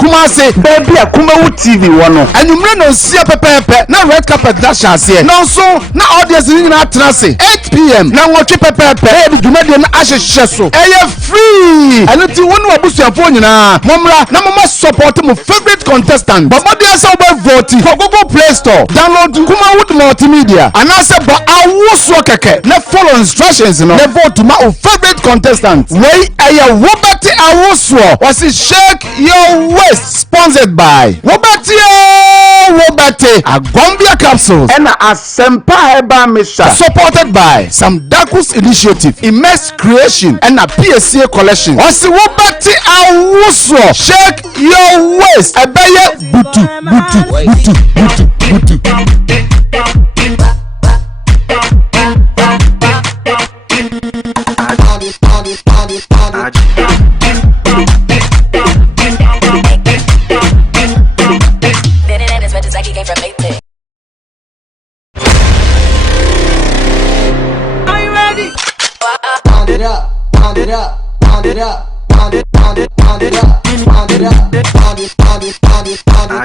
Kumase baby a Kumawu TV wono anwumre no sia pepepe na red carpet da hyase no so na audience ni na trase 8 p.m. na nwotwe pepepe e dwumade na ahyehye so eye free anoti wonu abusuafo nyina momra na mama support mo favorite contestant babode asa oba vote for Google Play Store download Kumawu multimedia anase ba awoso keke na follow instructions no na vote ma o favorite contestant wey eye wobati awoso was shake your waist sponsored by Wobati Agombia capsules and Asempa Heba Misha supported by some Dakus Initiative Immense Creation and a PSA collection Wasi Wobati Awuso shake your waist Ebeye butu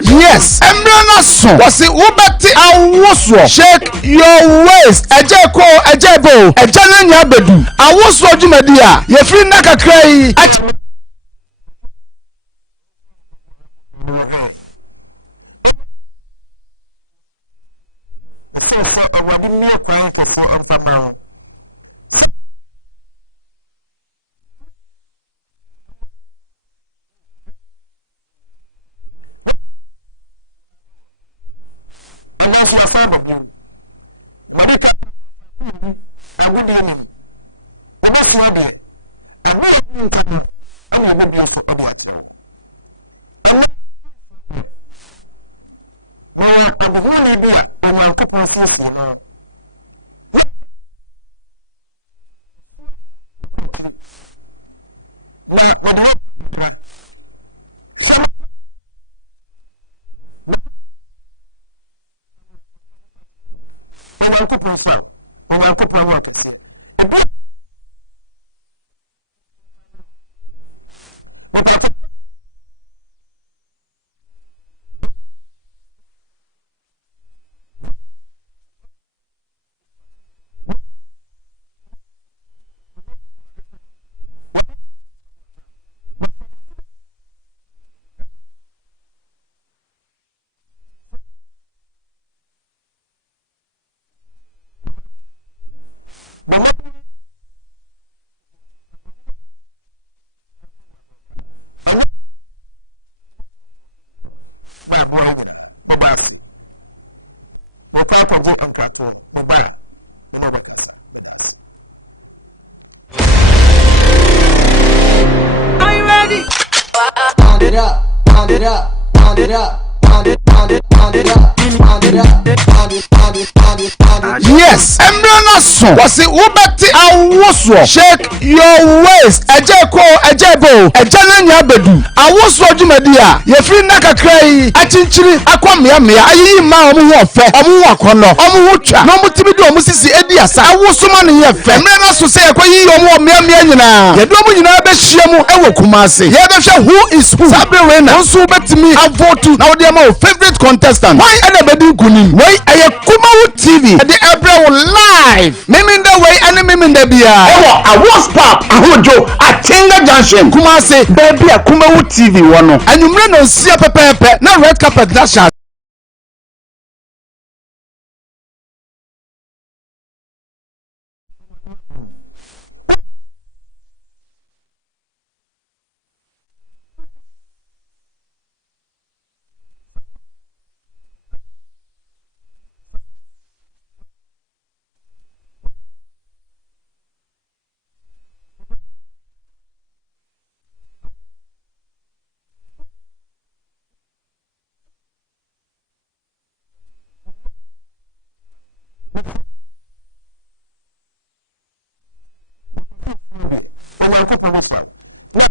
Yes, Emmanuel son was it Wobati Awuso shake your waist ejeko ejebo ejana nya bedu Awuso jumedia ye free nakakra yi so awade mie kwan kese emfama ho and then so yasa babio medika agudie nim ye besua de ade ya ntano ene ye bebie so ade a kire wo ene mewo odehunu ni bia onyankopon siesie no ya na medere kra hwema onyankopon saw onyankopon ni okese ebia me pato bomo enya na boy nyina medasi me kwa kwaje enkrato me ba me no bekasa medasi. Are you ready? Pound it up, pound it up, pound it up. Yes, Emmanuel son was it Wobati Awuso shake your waist ejeko ejebo ejana nya bedu Awuso jumedia ye free nakakra yi achinchiri akwamia ayi ma omu ho fe omu akono omu ho twa no mutimi de omu sisi edi asa Awuso ma ne ye fe Emmanuel so say ekwayi omu mia nyina ye do omu nyina be hyiemu ewo Kumase ye be hwe who is who sabe we na nso betimi avotu na wo de ma favorite contestant why ene bedu kunim why aye Kumawu TV the April live mimi the way and mimi the bia ewo awos pap ahojo atenga junction Kumase baby a Kumawu TV wono anwumre no sia pepepe na red carpet da sha onyankopon be shaw na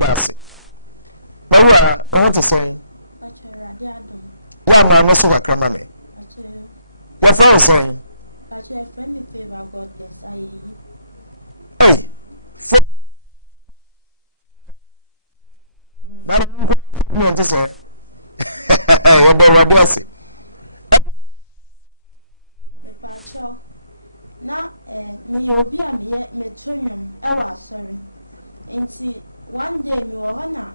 medase Nawa on to say ya ma na so kakra ma me ya fa o saying but your friend me favor God bless I hey na ko bi ante say ya do radiase me pacho na me obi a me tronwom e wa sorry nti one day me wo na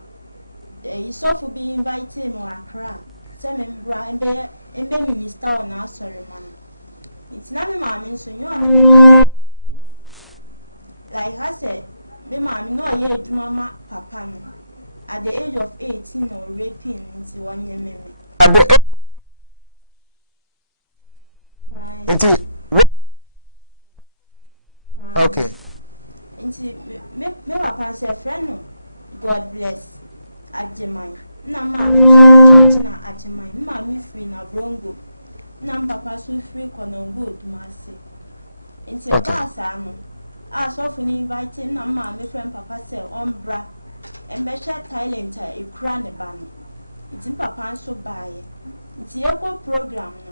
Isofu be invited me Accra say me bra embe minister on na sorry man it's na me mama so you on like I said me mama no ye adwuma papa no at the age of 18 or raping into one year me at the right. Okay into me papa say friend no God bless Ajimai. Na mama church na Ajimai. Mama free na Brongo. Na papa so free konongo Dumase. Nti asa no. A so for ni invite na mama friend papa say ombra. Embesha talent e kura ne ba no. Nti papa so bae. Nti eko program no.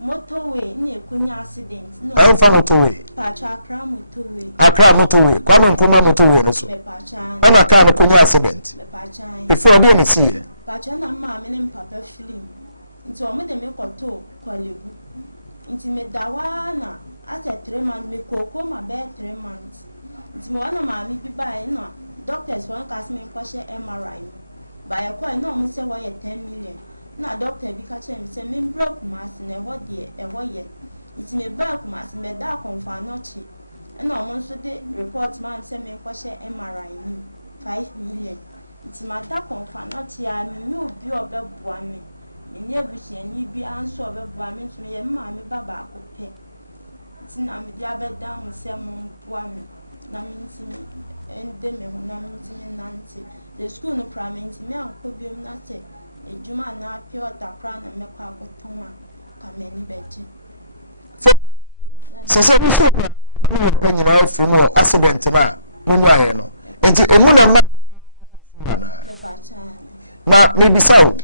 Motorway ni ekunya accident no. I am from motorway. Pacha Accra motorway. Accra motorway. Kwame Nkrumah motorway no so. And I can't kunya accident. If you dey na see here. Pacha na ma me ne papa film. Nti o me de me koto kwalebu. Nti me dawa na after 3 months me koko ma be 3 months. Nti me wana ma me bi ba na doctors wan ka se me kwahye MRI. Ba ya kwa na o mo se wo ye 10 million. Na doctor bi ka che me se me broke mass na ho de e ho ye. Nti me back mass me da konfa no chi. Na o mo so de report man se me kwahye MRI ni 5 million. Nti ma da konfa no chi a me nyu obi obebua me. Me ne busia ni bi anso obebua me nti me ye ma me baba akope. Nti na me dia be da mo se mo bua me. Na me nti ende me ho na me nti nanti. The school no prament me ankobi me na se ejuma na pure takra na me kwa akoton a ka me ni beje. Se we so na panyina afiri mo accident na munyu aye no. Enti emu na ma na maybe so.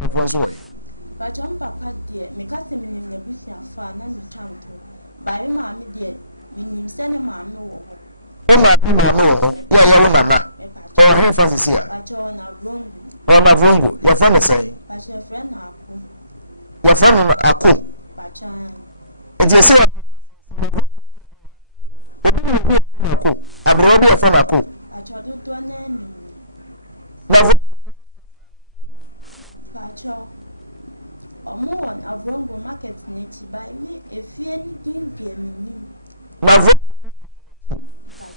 Oh, for so way. But John Papa dear, me cast him in the bush and far na me chanto. By mammy dear, we nim send a man no. Oh my no. Yeah, ya na. Oh, here Francis here. But on a wrong. On a vrongo. Your friend is saying. But your friend Aku. Your friend Aku. But it is say Aku. Abro be a friend Aku. I told you to an enemy. Pacho. Omo on a wrong market native by me if you anything be me. Now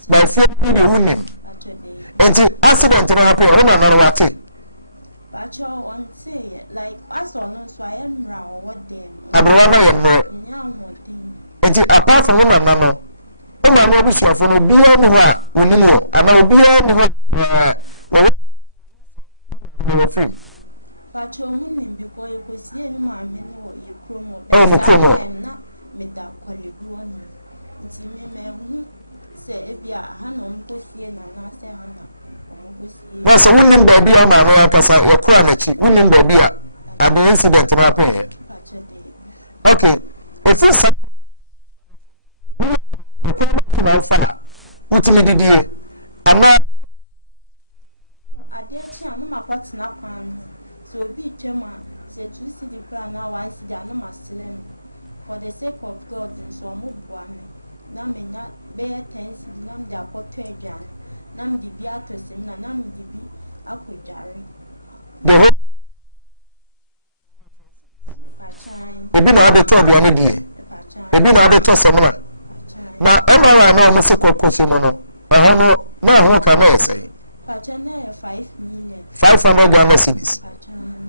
by fear me the name. And the accident that happened on another water. Pacho on say like us or no so I am raw what them. Abrowana yemre. And apart from one another. O ma na busia fo no bia ni ho a wonimu ana obia ni ho wo film Pacho munim because you could see me ma me no ye promo. Oh mo promo na me da kwalebu onu. Nti me hu se ebia ha no mko sie na na se ha na mko sie. Na se wonim ba bia o ma no yankasa ye kura na chi wonim ba bia ada incident na happen here. Pacho dey. Okay, if you say na ufa utimi didie ana Adechi anu makwatena kwan so obi twema say 2 cedi plan na 1 cedi anu maselen for the sake of God so mo boa me na menya be 10 cedi na mde akoto aduane na mde bi atosim na mde bi akodware the whole pachan ebi na ade to aduane die ebi na ade to semina na MRI na omo se kokoshe mo no ho no na ho ka na yesai pachan na 5 million 500 Ghana cedis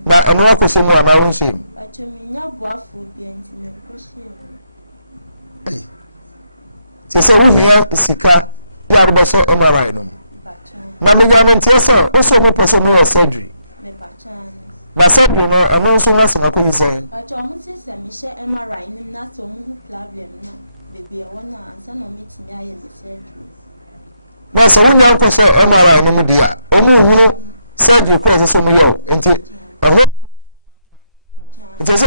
na eno akoshe mo ana won shem pachan minya boafo bi enti me koshe ai se se wo hia sika ya de be so MRI no na menya na ntia se o so mo pese mo your surgery me pachan na surgery no eno so ha se makozi sai pachan mo se se me she MRI nim na so mo problem na baby I wanna answer no meet me I am surgery. na sɛ wonya nkɔ sɛ MRI no mu di a ɔmu hunu surgery kɔ ɛsɛ sɛ ɔmu yɛ o nti ɛho nti sɛ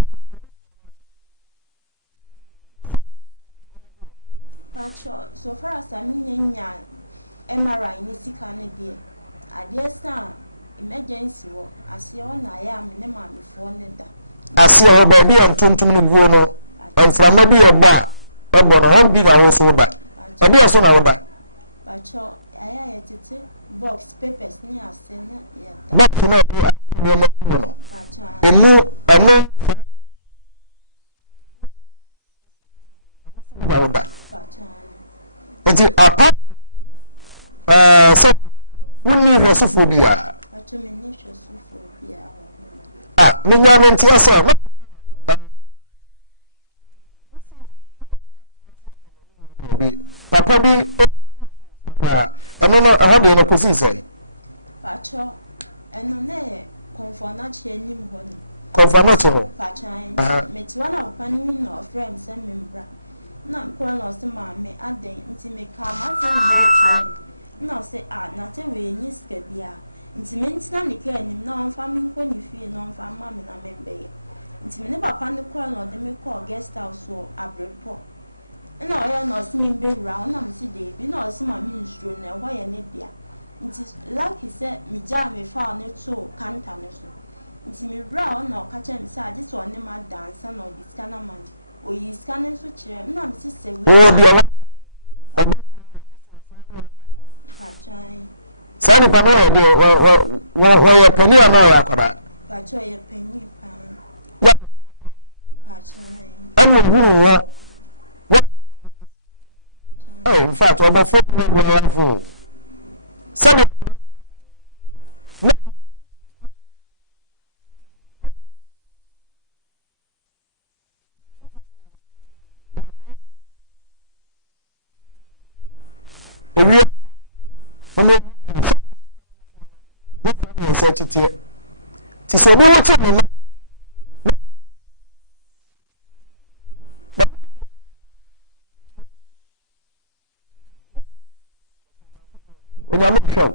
Pacho, so far as I mean, MRI ni sika ne deɛ adeɛ sa emergency wɔ aseɛ hɔ na ayɛ a me maamefoɔ ne da aseɛ hɔ baabi a ntontom no guo no mframa bi ɛbɔ a ɛbɔ no hɔ bi na wo so da ɛde ɛso na wo da Pacho ayɛ a yɛtete box papers ne ase ne yɛda box no ɛde nneɛma mu no Pacho emu ɛno na wo da Pacho nti apa sɛ wonni hwɛsofo bi a Pacho me ne hwɛ sofo bia menya no nti ɛsɛ papa bi ɛno no ɛhɔ deɛ no kɔsii sɛ Pacho ɛno ne yɛ kɔmfɔnakyɛ anim hɔ no kɔmfanɔkye hɔ Pacho metiwa na papa no na ɔfrɛ me sɛ membra na mekɔ na ɔse maame adɛn nti meka mate nyinaa kyerɛ no na ɔse na sɛ wɔɛnyi sika bia nti mentina ne ka anim na ɔmfa me nkɔ ne fie na ɔmfa ma me na membɛyɛ nti me ne papa no kɔɔ na ɔde me kɔɔ guest house wɔ abrepɔ na ɔyɛ na ɔse me mbɛwura hɔ na mese deebi na ɔse ma me nsuro na ɛhɔ yɛ ne dea nti lucky sɛ megyaa me faa no too kanta no so nti mewura hɔ na ɔka kyerɛ me sɛ agye sɛ ɔne ma dansa na ɔde sika no ma me oyi sika no nso kyerɛ me na mese sɛ deɛ patwan saa nipa no ɔyɛ deɛ wɔyɛ pani a na ɔyɛ akwadaa patwan yɛ panyin paa ya patwan ɛne ɔhuru wɔ in fact ɔbɔfo no boafo sɛdeɛ ewie ɔmo wɔfa nsa kyitiɛ ti sɛ obi wɔkye ne na onyame hwɛw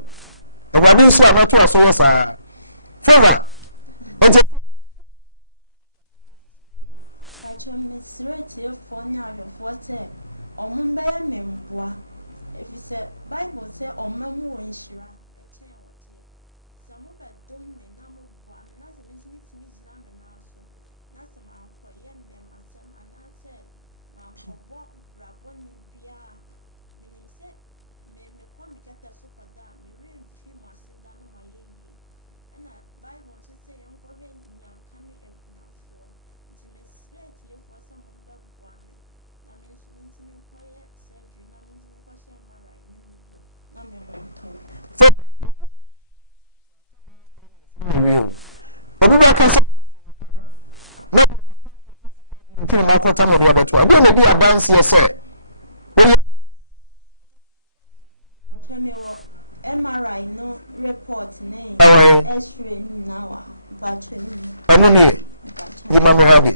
awurade nso a bɛto aso yɛ saa favor enti patwan mesrɛ tiefoɔ ne ahwɛfoɔ sɛ ɔmo mbɛyɛ me mboa ɛfiri sɛ bible sɛ ɔma mu wɔ nhyira ɛkyɛn wɔteɛ sɛ mobɛdom me na moboa me na sɛ mentumi gyina me nan so na sɛ mankɔyɛ mmɛmasɛm anaasɛ mankɔbɔ brabɔne biaa menim sɛ mekɔ mekɛtɛ so kɔda a meremfi mo ase da no mayɛ yie ɛna bible nso sɛ yɛnkɔhwɛ nyanka ne akunafoɔ nti mesrɛ tiefoɔ sɛ mombɛboa me na me nso mentumi nkɔyɛ surgery na mentumi nkɔhyɛ mmara ne mu na mehontɔn obi bɛka sɛ ntini makɔta mɔde abɛto a deɛ na di adanseɛ sɛ woyɛ me wɔ MRI no report ne X-ray na wa patron ɛno ne yima me ha de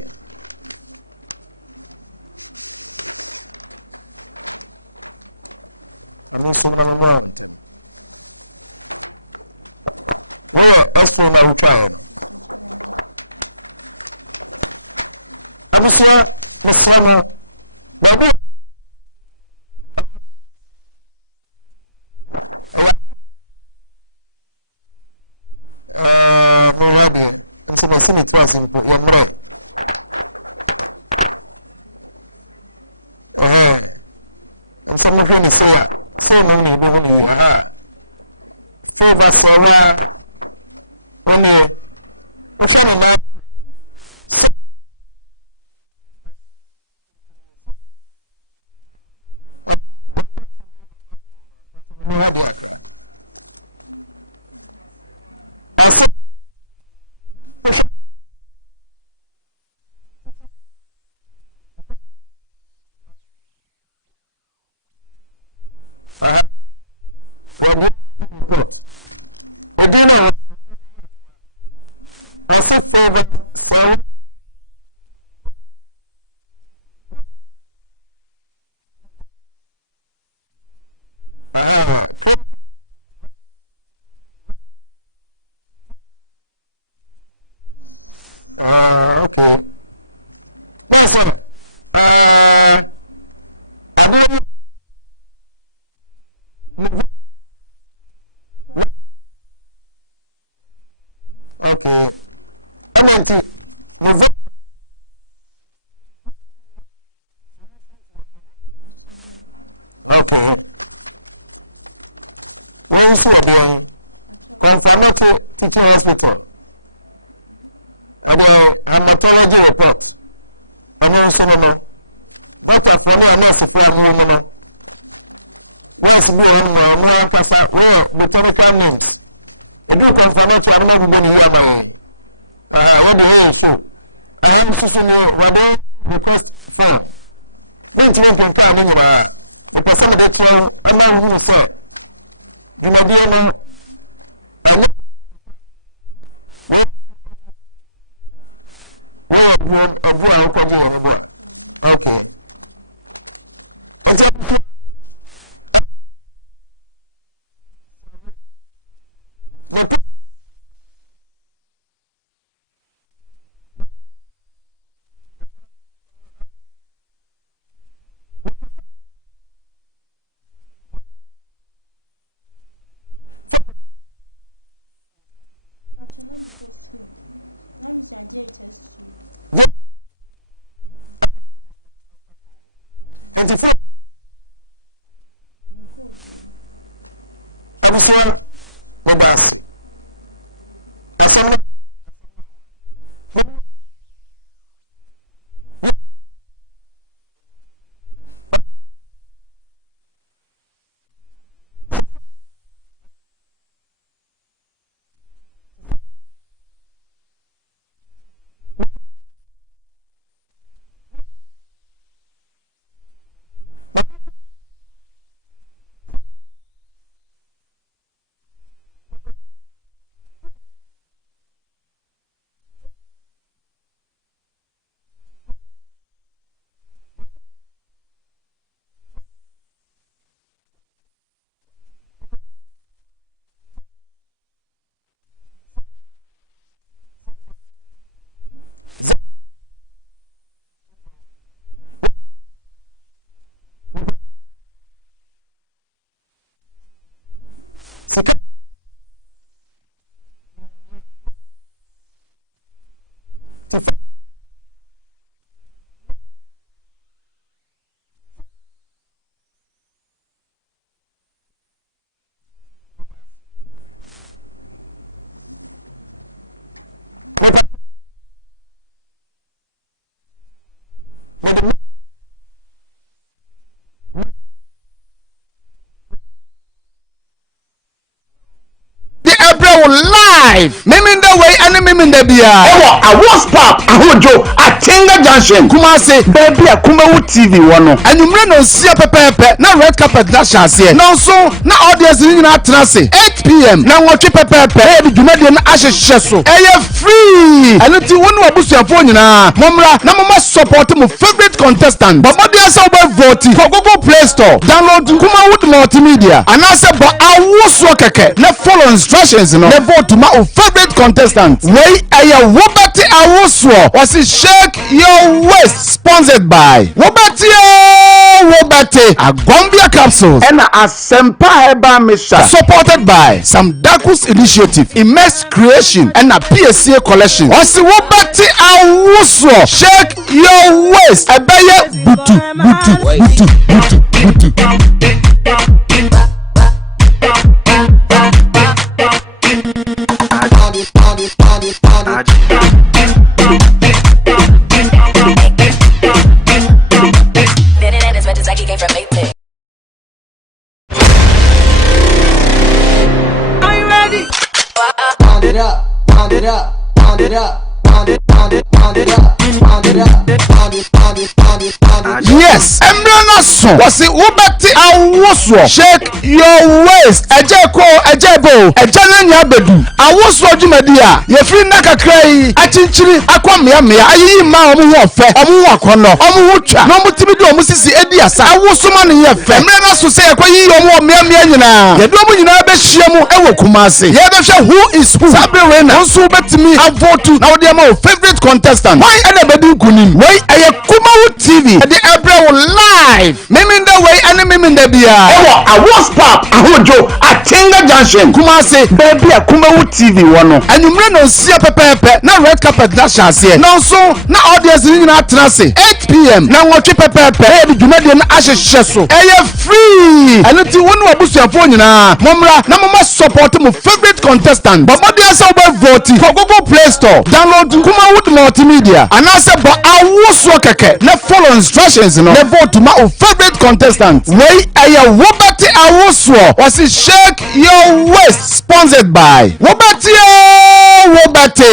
ame so na me mo antem woyɛ X-ray na wotwae no abusia mesrɛ mo baabi me radio mse me sine trase mpo ye mre mse mo hwe ne se ya se mom na ebe ho ne yi favor sewa oni o hwe ne na se me radio akra ɔsɛ radio report edina ɔsɛ favor sɛ Okay. Now, sir, I don't know. Okay. And then November. Okay. Where is you there? Confirmatory Teaching Hospital. The hematology report. And also no. Doctor Fonny and nurse for a woman. Where's be one more kasa where botanical names. Edu confirmatory anoma boboni here my. Yeah the show. I have so rather request form. Benjamin can kind in your the person de kyerɛ ɛma wo hunu sɛ dwumadie no ɛnyɛ we aduro a wokɔgye yɛ mebo a okay ɛnti ne enti flo abusia medase asɛm no sika tifa mepa mede live memin the way and memin the bia ewo awos pap ahojo atenga junction kumase baby akumawu tv wono anumre no sia pepepe na red carpet na chance no so na audience ni na trase 8pm na nwotwe pepepe e bi dwumade na ahyehye so eye free anoti wonu abusuafo nyina momra na mama support mo favorite contestant babode asa oba vote for Google Play Store download kumawu multimedia anase ba awoso keke na follow instructions no na vote ma o favorite contestant wey aya wobati awoso was shake your waist sponsored by wobati agombia capsules and asempa heba misha supported by some Dakus initiative immense creation and a PSA collection was wobati awoso shake your waist ebeye butu Yes, Emmanuel so wɔsi wobɛti awosoɔ shake your waist ejebo ejananya bedu awosoɔ dwumadi a yɛfiri nna kakra yi akyenkyiri akɔ mmeammea ayiyi ma ɔmo ho ɔfɛ ɔmo ho akɔnɔ ɔmo ho twa na ɔmo timi de ɔmo sisi edi asa awosoma ne yɛ fɛ mmerɛ na so sɛ yɛkɔyiyi ɔmo wɔ mmeammea nyinaa yɛde ɔmo nyinaa bɛhyia mu ɛwɔ Kumase yɛbɛhwɛ who is who sabere na nso wobɛtumi avotu na wɔde ama wo favorite contestant wɔn ɛna bɛdi nkunim wei ɛyɛ Kumawo TV ɛde ɛbrɛ wo live miminda wei ɛne miminda bia ɛwɔ awards pap ahojo Atenga Junction Kumase baabi a Kumawo TV wɔ no anwummerɛ na nsia pɛpɛɛpɛ na red carpet na hyɛ aseɛ na nso na audience ni nyinaa tena ase 8 p.m. na nwɔtwe pɛpɛɛpɛ ɛyɛ de dwumadie no ahyehyɛ so ɛyɛ free ɛno ti wɔn abusuafoɔ nyinaa mommra na momma support mo favorite contestant bɔbɔde asɛ wobɛvote for Google Play Store download Kumawo multimedia anaasɛ bɔ awosoɔ kɛkɛ na follow instructions no na vote ma o favorite contestant wei ɛyɛ wobɛte awosoɔ wɔsi shake your waist sponsored by wobɛte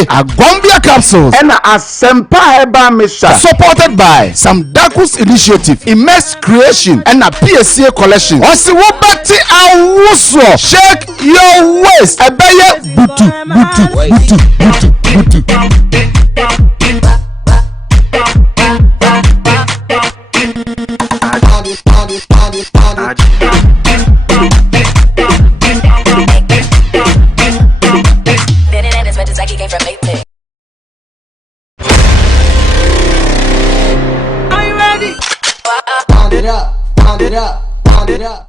Agombia capsules ɛna Asempa Herbal Mixture supported by Sam Dakus Initiative Immense Creation ɛna PSA Collection wɔsi wobɛte awosoɔ shake your waist ɛbɛyɛ butu. Are you ready? Pound it up, pound it up, pound it up.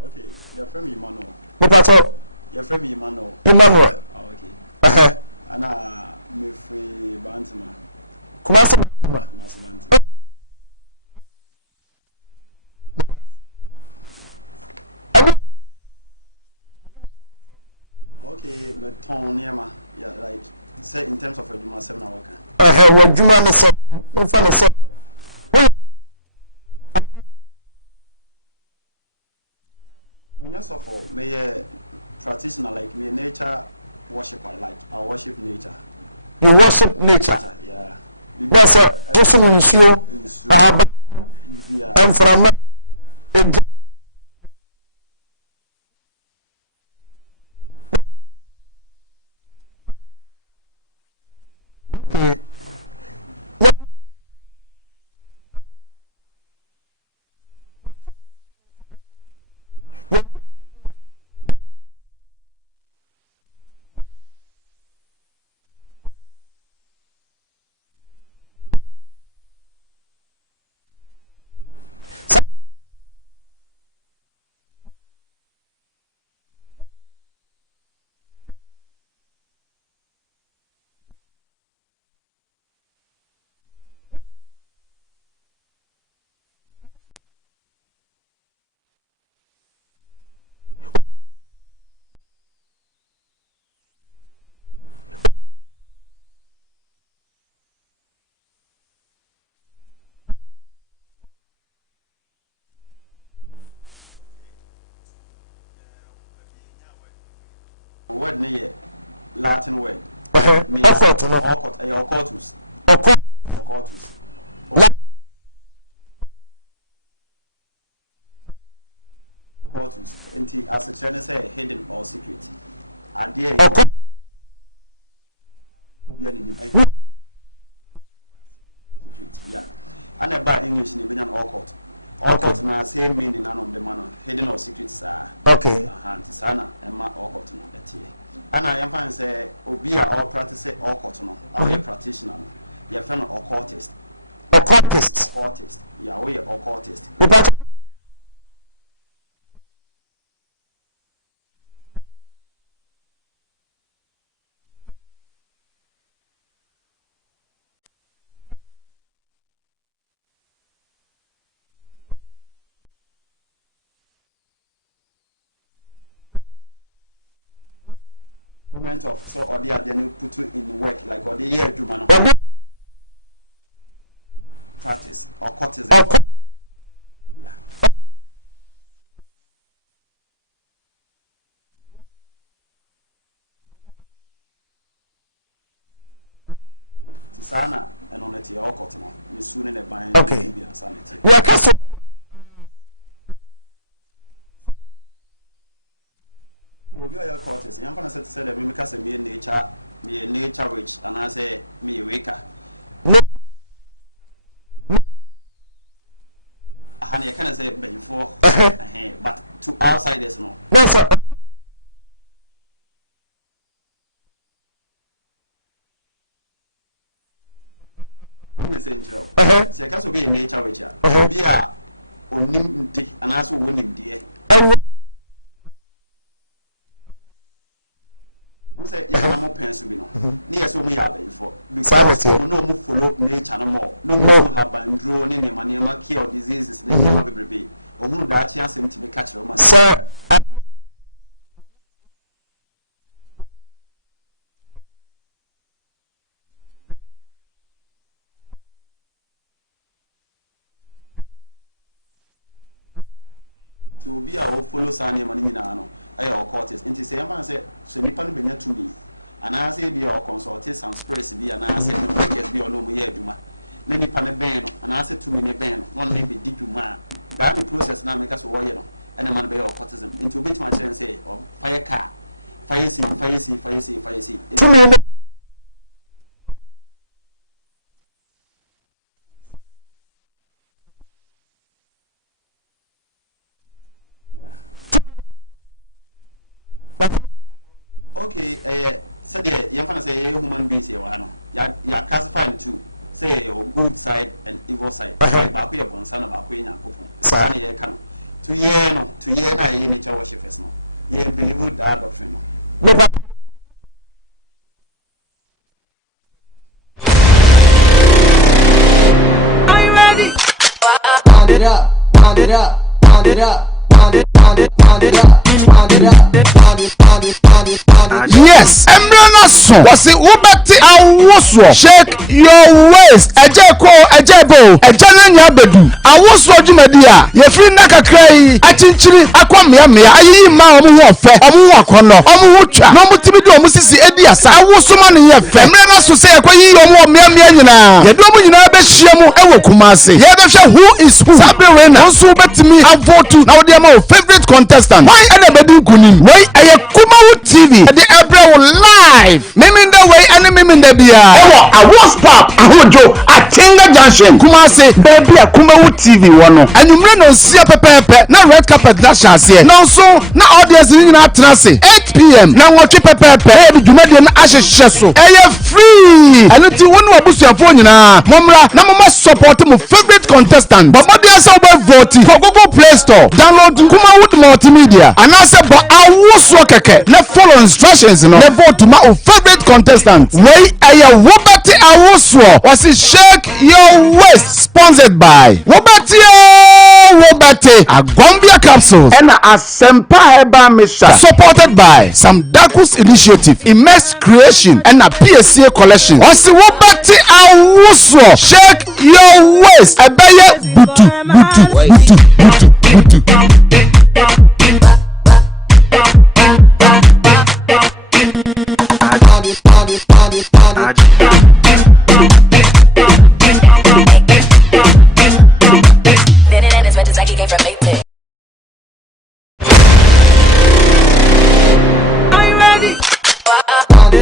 Okay, your friend Emmanuel. Me pato. Your friend Emmanuel. Emmanuel. Oh, okay. Ana me free Bantima. Kumase Bantima. Kumase Bantima. Okay, me ton niema. Yeah, like say in terms of Juma 7 hour kan. What Juma na 7. Me fa na 7. So for me practitioner like me nature worshiper, like I worship nature. You worship nature. Yeah. That's also nsuo ahaba emframa okay. word near Latin word. Occult, no? Occultus. Occultus. Occultus. And as a Chinese say, hidden or secret. Idea. Yeah. And about English in an occult. Occult na same meaning on the man hidden or secrets are okay. Sana and my occult no etie. And I am fine say Obia or practice occult no. Our practitioner. Your friend occultist. Occultist. Occultist. Yeah, we are occultist. Moment of so or they are then put you in work like or the year Jumano. Practice or courtesan. Yeah. Tisana and on it your cotton. You soon in a bind. Okay. They are castle. Your quarters. I'm gonna say that we make us a mere nature rich, and I say me waker. Honey, I can't say before, but to outsiders, no. That's a in the same job. So I can't be a nature rich. Be a onim dick, and also winning dear. Say yeah, I'm open to be no. Near so me have before. Because no more follow nature no more. No more have been drawn in money cure diseases. Then you have a baby. Or who that chance him to be catch your man. Sir. To be our follow Sani money no. Our quarters. And to say, I'm say, so Nippon be to me. And I say, be our consultant, some sprays be, and I say, the workers be on no year, Duma. Then Nippon a band, and I said to me, a band, one name be Duma. That the process now make us a warrior, and a man be our courtesan. Into bit much and say, oh, fire car, fire sea, fire sea, fire sea, fire sea. 2 minutes. Okay, said you can say human beings here, you are classified into say your good side and evil side. Like Baku upon son of Baku in a couple. Sunny, I can to year no, to year na nature worshipers no. Ye believe that doctrine no. Are you ready? Pound it up, pound it up, pound it up. Yes, Emmanuel son was the Ubati Awuso. Shake your waist. Ejeko, ejebo, ejananya bedu. Awuso jumedia. Ye free naka cray. Achinchiri, akwamia mia. Ayi ma omu wafe. Omu wakono. Omu ucha. No mutimidu omu sisi ediasa. Awuso mani ye fe. Emmanuel son say kwa yi omu mia mia nyina. Ye do omu nyina be shiamu ewo kumase. Ye be sha who is who. Sabi rena. Onsu betimi avotu. Na odi ama favorite contestant. Why ene bedi kunim. Why aye Kumawu TV. The Ebra live. Mimi in the way and mimi in the beer. Ewa, I was pop. Ahojo at Tinga Junction. Kumase, baby, a Kumawu TV one. And you may not see a pepe. Na red carpet that shall see. Now so, na audience in our trance. 8 p.m. Now watch pepe. Hey, you made an ashes shesso. Hey, free. And it's one who boost your phone na. Momra, na mama support my favorite contestant. But what they are so voting for Google Play Store. Download Kumawu multimedia. And I said, but I was keke. Let follow instructions, you know. Let vote to my favorite contestant. Wait, I Wobati Awoswo was it Shake Your Waist, sponsored by Wobati a Gombia capsules and a Sempa Heba Misha, supported by some Dakus Initiative, Immense Creation and a PSA collection. Was it Wobati Awoswo Shake Your Waist? I buy it butu.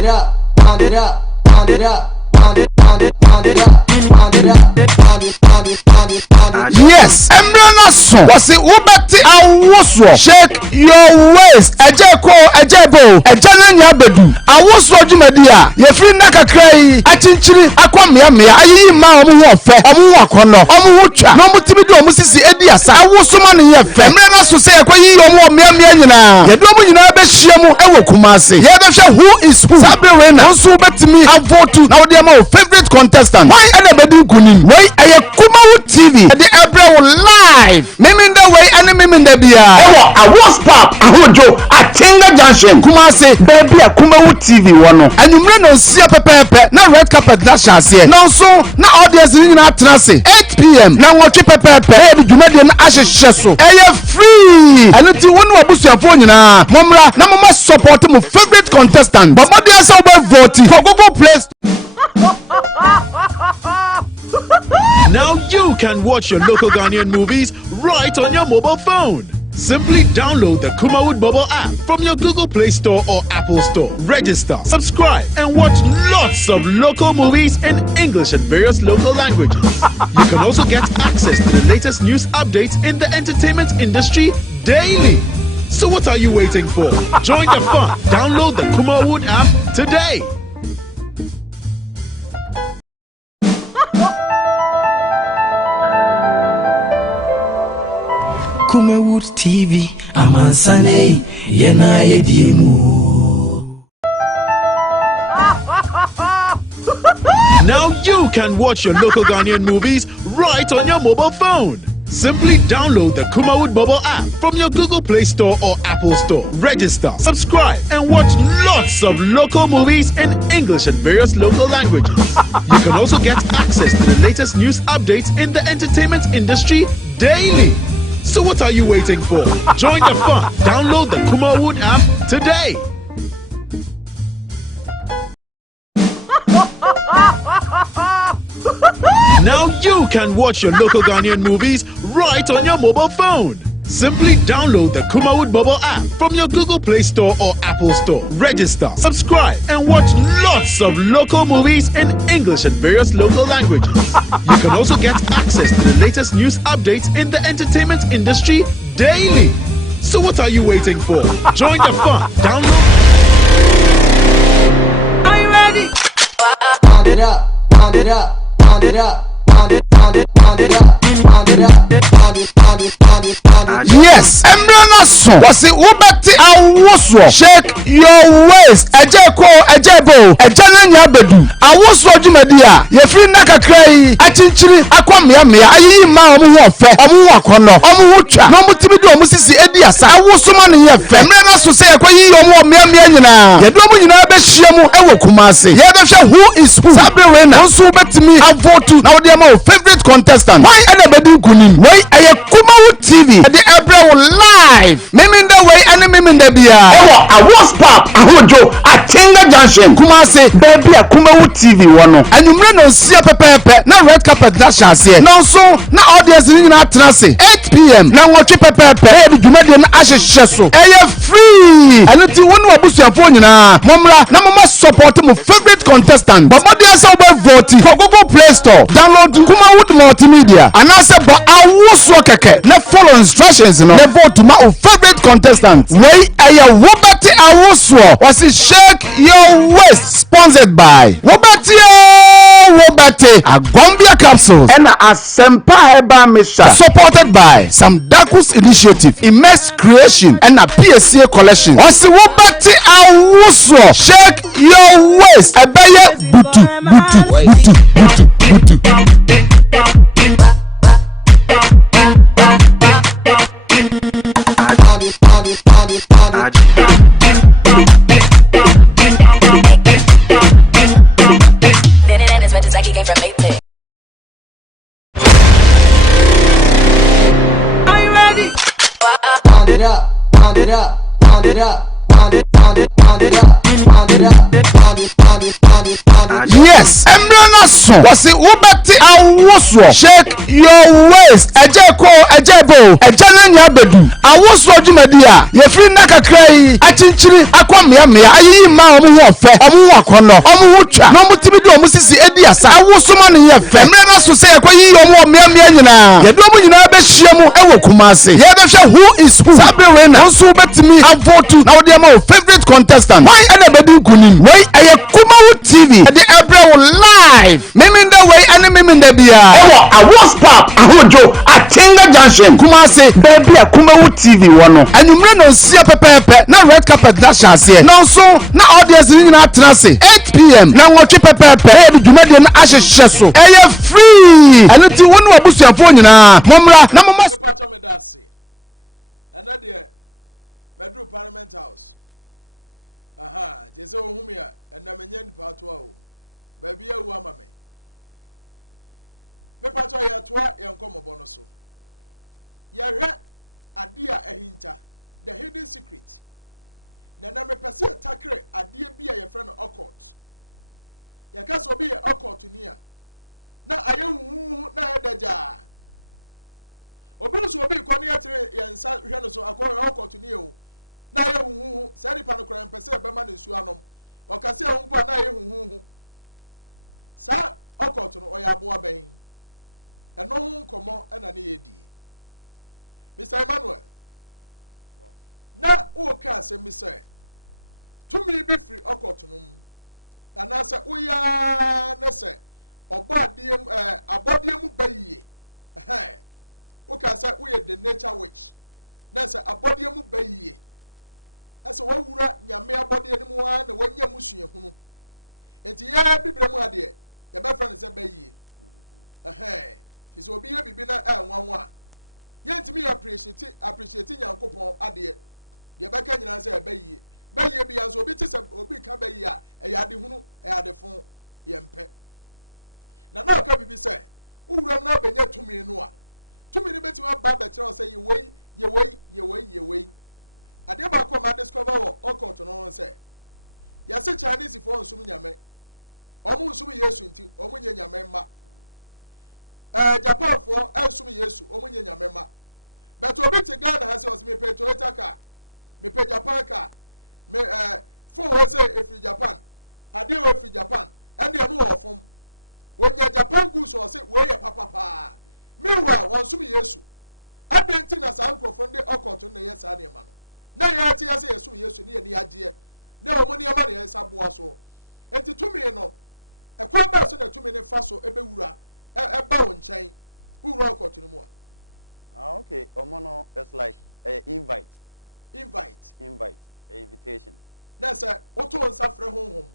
up, pound it up, pound it up, pound it, pound it, pound it up, pound it up, pound it, pound it, pound it, pound it. Yes, Emmanuel was it Ubati Awoswo. Shake your waist. Ejeko, ejebo, ejananya bedu. Awoswo jumedia. Ye free naka krei. Achinchiri akwa mia. Ayi ma omu wofe. Omu wakono. Omu wucha. No mutimidu omu sisi edi asa. Awoswo mani ye fe. Emmanuel say kwa yi omu mia nyina. Ye do omu nyina be hyiemu ewo Kumasi. Ye be hwe who is who. Sabi Rena. Onso betimi avotu. Na odi ama favorite contestant. Why ene bedu kunim. Why aye Kumawu TV. The April live. Mimi the way and mimi the bia. Ewo awos pop ahojo Atinga Junction. Kumasi baby a Kumawu TV wono. Anumre no sia pepepe na red carpet na chance. Na so na audience ni na trance 8 p.m. na wochi pepepe e bi dwumade na ahyehye so. Eye free. Anu ti wonu abusuafo nyina. Momra na mama support mu favorite contestant. Babode asa oba vote for Google Play. Now you can watch your local Ghanaian movies right on your mobile phone. Simply download the Kumawood mobile app from your Google Play Store or Apple Store. Register, subscribe, and watch lots of local movies in English and various local languages. You can also get access to the latest news updates in the entertainment industry daily. So what are you waiting for? Join the fun. Download the Kumawood app today. Kumawood TV, Amansane, Yena Yedimu. Now you can watch your local Ghanaian movies right on your mobile phone. Simply download the Kumawood mobile app from your Google Play Store or Apple Store. Register, subscribe, and watch lots of local movies in English and various local languages. You can also get access to the latest news updates in the entertainment industry daily. So what are you waiting for? Join the fun. Download the Kumawood app today. Now you can watch your local Ghanaian movies right on your mobile phone. Simply download the Kumawood mobile app from your Google Play Store or Apple Store. Register, subscribe, and watch lots of local movies in English and various local languages. You can also get access to the latest news updates in the entertainment industry daily. So what are you waiting for? Join the fun. Download. Are you ready? Pound it up, pound it up, pound it up. Yes, Emmanuel was it Ubati Awoswo. Shake your waist. Ejeko, ejebo, ejananya bedu. Awoswo jumedia. Ye free naka krei. Achinchiri akwa mia. Ayi ma omu wofe. Omu wakono. Omu wucha. No mutimidu omu sisi edi asa. Awoswo mani ye fe. Emmanuel say akwa yi omu mia nyina. Ye do omu nyina be hyiemu ewo Kumasi. Ye be hwe who is who. Sabi Rena. Onso betimi avotu na odi ama favorite contestant. Why ene bedu kunim? Why aye Kumawood TV. The April live. Mimi the way and mimi the bia. Ewo awos pop ahojo Atinga Junction. Kumasi baby a Kumawood TV wono. Anumre no sia pepepe na red carpet na chance. Na so na audience ni na trance 8 p.m. na wochi pepepe e bi dwumade na ahyehye so. Eye free. Anu ti wonu abusuafo nyina. Momra na mama support mu favorite contestant. Babode asa oba vote for Google Play Store. Download Kumawood multimedia. And I say but awoswo keke na follow instructions no. Na vote my favorite contestant. Wey aya Wobati Awoswo was shake your waist sponsored by Wobati Agombia capsules and Asempa Eba Misha supported by some Dakus initiative Immense creation and a PSA collection. Was Wobati Awoswo shake your waist ebeye butu. Are you ready? Pound it up, pound it up, pound it up, pound it, pound it, pound it up, pound it up, pound it, pound it, pound it. Yes, Emmanuel so was it ubeti awuso shake your waist ejeko ejebo ejananya bedu awuso dwumadi a yefiri na kakra yi achinchiri akwamia mia ayi ma omu ho ofe omu akono omu ho twa no mutimi de omu sisi edi asa awuso ma ne ye fe Emmanuel so say ekwayi omu mia mia nyina ye do omu nyina be hia mu ewo kumase ye be hwe who is who Sabrina nso betimi avote na wode ma favorite contestant why ana bedu kunim why aye Kumawood TV the April live mimi the way and mimi the bia ewo awos pap ahojo atenga junction Kumase baby Kumawood TV wono anumre no sia pepepe na red carpet dash ase no so na audience ni na atrase 8 p.m. na nwotwe pepepe e bi dwumade na ahyehye so eye free eno ti wonu abusuafo nyina momra na momo pacho me dase ana de bedroom parliament house aha jese ohumi a na menye nipa to a o ba bia wu ama me pacho ye toa ye nkomobo no so ye hwe ade a ehinta the hidden secret na me pese takre ade bia ye frɛ no occult ye ka so bi ye occult ni a na ayehu na edaja obi so obi kɔ ne yetere ye nsa hwe no so akɔ occult ni o na ayehu se ni pa no kra pese e be ma ne nsu anom okase e humpa na ayehu sa occult no oya aboa ben eno hu nkomo na ne yedi Mr. Emmanuel na o ka asem bi say tumi bi free occult no ana say oya na say obadiem abodiem bayiye o ka say we the nature witch na say abodiem bayiye asa wawura nyame abodie no mu na wanya musua hunu enti ye bibre mu ade ye be friend say bayiye fiso obi ye bibi na nwanwa ye ntimi appreciate nyankopon ade ye be ka nyina say bayiye bi yanso obi ti say obi ka bayiye a ade hunu ade fon ye mpe na ka bibi say uwuram na benya tumi no a tumi ni betima ba be kire say ye wei ade ba ko ma discover wo occult no say ya say Chinese for nsum nyame omu nsum Yesu nti omu nye nyame ma Japan for nsum Yesu omu nye nyame ma but obi ti Ghana ha say osimi pe Toyota car me pe Japan car me phone we say efri Japan ade we efri Japan and dey no ofom wonya Japan goods o say we ye papa meanwhile onsum Yesu ade nti na san crofon de occult no ye sa ne ma no na ye ati ya say Yesu ni ye ni agye na omo ni ama ne ye saboa so enti tumi no ekwa ba so na tumi ne fa so ebewura eba wo nchen wura occult no mu a okay omo no it's like invite invitation na say oto nsa frɛ honhom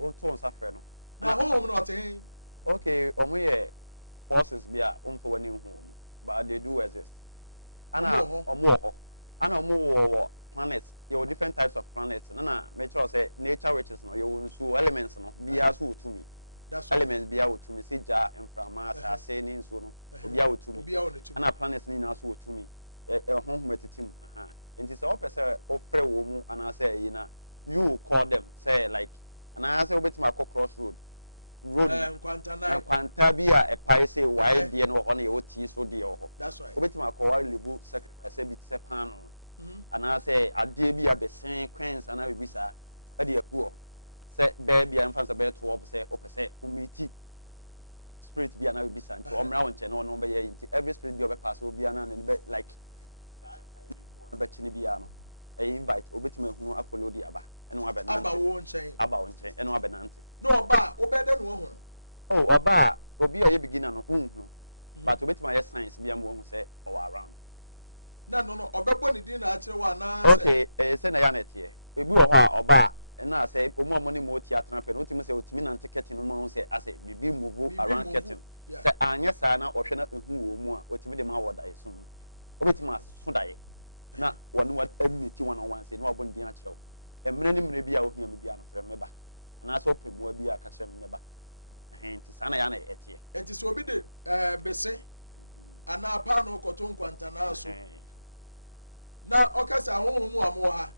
no na honhom no ɔte okay omo ye forces bi a omfo wani hu but they do exist ana omo ho ana omo wo planets you different types of planets na make sure say nature which is no you nsu elements no bia so otumi elements bia otumi se ja emprama sa se ni nsu no bia otumi ana planets ni na so otumi honhom etitim nti se opese ofre wo mu ana say yi na you call them say like ana say obetima crossroad road kwanta bi a epai say why de no ho na ye oti so de ho that's right obetima ko wa level sacrifice bi se pan no ana say ade bi a besen queens ana bi sa ade akuo say be bia mfa say be to say opese umiti spirit bi ana bi sa nti omra won che no be ye nti every spirit bi obepass obi ana na be like be chini bi ano invite obetima hu apollo di aba eno abe nante aba won chen eno abe nante no oba obede no ho oh oba obi oye beginner no hu but obetima ye science bi am wo say o around na no obebo ni din na akire wa na okay say na ya netie ebi wo ho a oba na say omo ni mo ti atena pe no timi say otimi na ticket no mo say ase bibi move around curtain say anya sa na ohwe na ehu wo mu a otimi de ma woda yeso obetima so dae na wonu wa emiti one on one say no abon din akire wo emre ni mre bi a ohia me bia no frɛ me ba na so pemu bi a ka kyerɛ me ba enti sana ya na etie enti so obi de bese ana pa no koto nkwanta na so na okasa honhom amo ha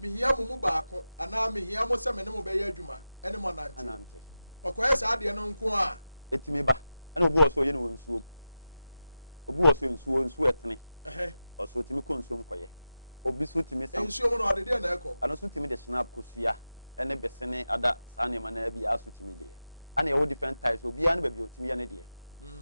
mihia mu baako ana mihia mo se me ne mo be ya adwuma ene mo nante okoye sa ade no nko a etimi ba ana obu oso ye no nsuo obu oso nsuo etene oso timi ko nsuo mkoye obi so timi sam nsuo mo no ade de na ekọ ana so timi de snap kosua ene besene ada saa ne ma na bi aso timi de ana ye wo different types obi an ba bi otimi ye ne de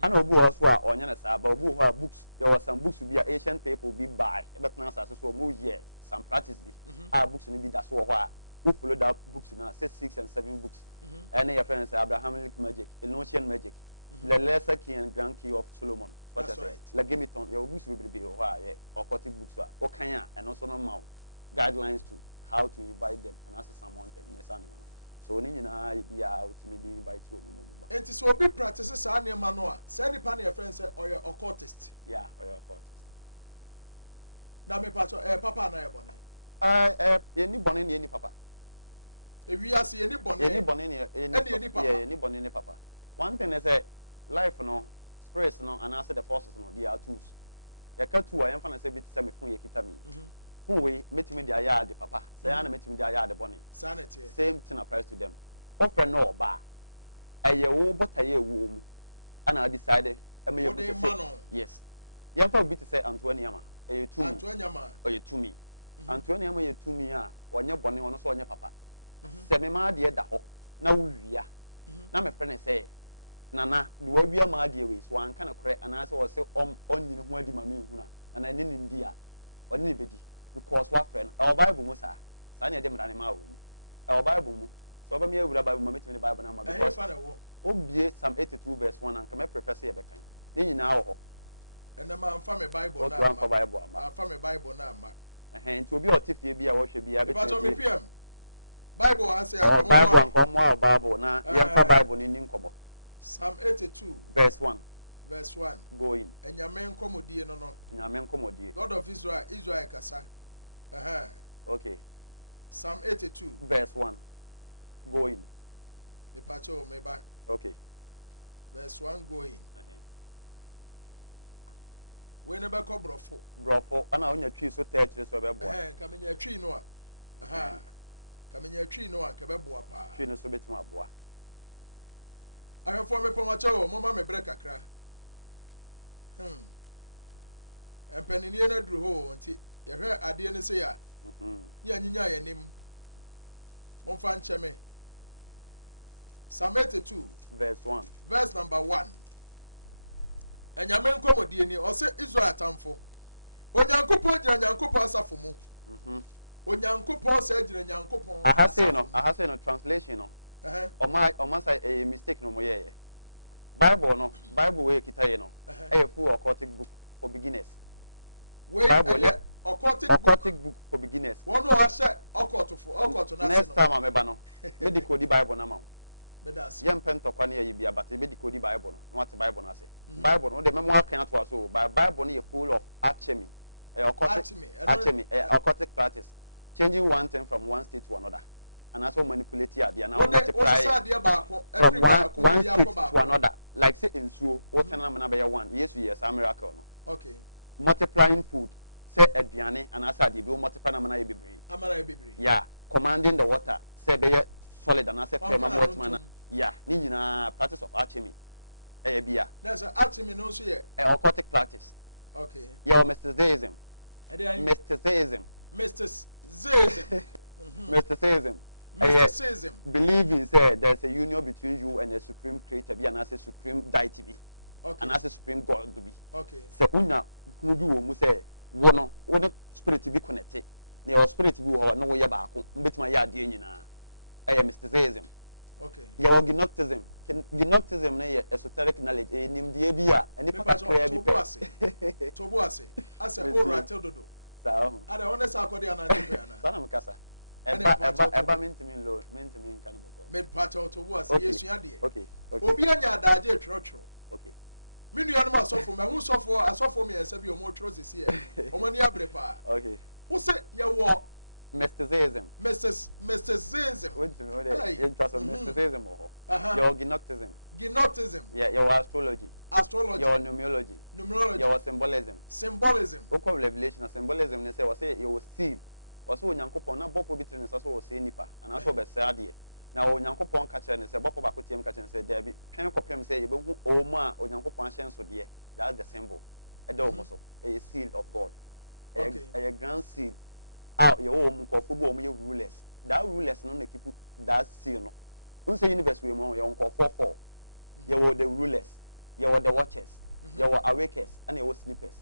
ana obu oso a onya na saa ba obu ho a books there was some books bi a ancient people bi buy e betena asase so mo ye some practice bi a books ni bi da so ho a who follow that books now say 6 and 7 books and your friends say Abrahamic magic Enochian magic the lesser key and grand key of Solomon what that's right like give me ton your books will be yeah occultic books are okay and also normal guidelines to how to invite them and ask someone them yes animal so ni nyina be out me dey invite you mo enti so obi practice sa animal no a say nipa na your friends say or your occultist yeah or your occultist na me pato papa na e bone any bone ni any papa ewi ase ye ni bone any bone ni papa one thing is that life no spirits no and also the forces no they are tools ya ka tu a yemfa na say bit say me fun ye kita me fun we metimi dia ya de papa say na metimi dia ya de bone same thing applies to them offer no ba eye wo botaye wo mu ana decide e me ye go say yes yemfa bit say Antoine ma eye tu me Antoine ma ye tu me a onye bone ono so onye papa se me ma de da ho na wo wia na me friend say nana do wa wia ma de we so an kana kore ana say wo say onyini ho adi ma me hu na ana ne ndi a oni ne bedi because what friend our bible mu sa na de mrane ma wo our bible mu so ba me awura bible ma metimi bible na ma because obie Psalm 82 verse 1 an ka me professor ye bekan ne nyina wo ho ena ma amfa me bible na ma amfa me bible na ma nti obi otifie bi a wo hwe bi a betimi Bible answer Bible and come out Bible na yemfa Bible ni nkomo Psalm 82 verse 1 go in enyame nkomodie no enyame nkomodie God of Israel kasa okay Psalm 82 verse 1 go in the pacho me ba okay verse 1 go in we never ko brofo ana onya twi so ta kire so be bo ka menya twi no a kamenya twi no a kebeboa pa twi no so betima aboa ahefo me pomacha wo mama me bre kakra empanini na duru ho nti ye hwe ade ne se ya ya nyinya ya nim momfa ncheme Psalm 82 verse 1 verse number 1 enyame nkomodie ni o se Israel tamfo onyankopon jira nyankopon asafo mu onyankopon se jira nyankopon ahase no translation no oma say a mistake no mo ye bible we kita ye no e full occultic book for beginners bible occultic book for beginners one no ase occult na next time ameba no medical di bible na ma yem pento kwa na ye bia but medical di bible no what bible na say bible no the memo akan to so bible no ye full of alchemy occultic practice changing one thing from one state to another and also manipulate it and now multiply from one state to another like say in so what na be one yes a miracle no okay multiplying food say aduane and as they be multiply na be bebre yeah commanding the water say be solid and as firm and wet man yeah ni nyina practice of alchemy bia that's alchemy no so yeah occultic practice okay yeah mysticism believing say there's a union between you and the supreme creator be and as a supreme deity be and as a supreme god to be okay say unya hunu bi wo mu say wo no spirit be connected na your spirit be wo no wo ye ba ko mbetima ya ade nyina mysticism okay your gnosticism na ye esoteric knowledge nimdie bi a eni pakakra bi pe tobo ase ase ora teldodo sao ada honest akodi anande ana sana mkasa eba mentimi nkan boko me pacha tobo ase yesu ade okay obi anya adaje twetwo okay minu ya no asofo me hu asofo me yesa bi o mo twro sesi e o mo ni abre pa okay wo se ye wo mysticism what interest of mysticism your gnosticism yeah your astrology your numerology your symbolism okwa revelation symbolism ne say we say you will see also onyankopon na bofo bitire ne so we say nipa and also be say ade na onyankopɔn ka kyerɛ ne sɛ bɔfo baako tiam ka kyerɛ ne sɛ dabi twɛn kɔpem sɛ yɛbɛhu ɔmo a onyankopɔn ahyɛ nso deɛ that's the symbol ɛda ɔmo so ɛyɛ seal of God ɛyɛ grand seal a yɛwɔ ɔmo nkɔfo bi ɔmo yɛ rulers that rulers no na keep that seal no unse universe we mo yɛwɔ nkɔfo 4 yɛwɔ the rulers yɛwɔ the watchers yɛwɔ awakers and yɛwɔ sleepers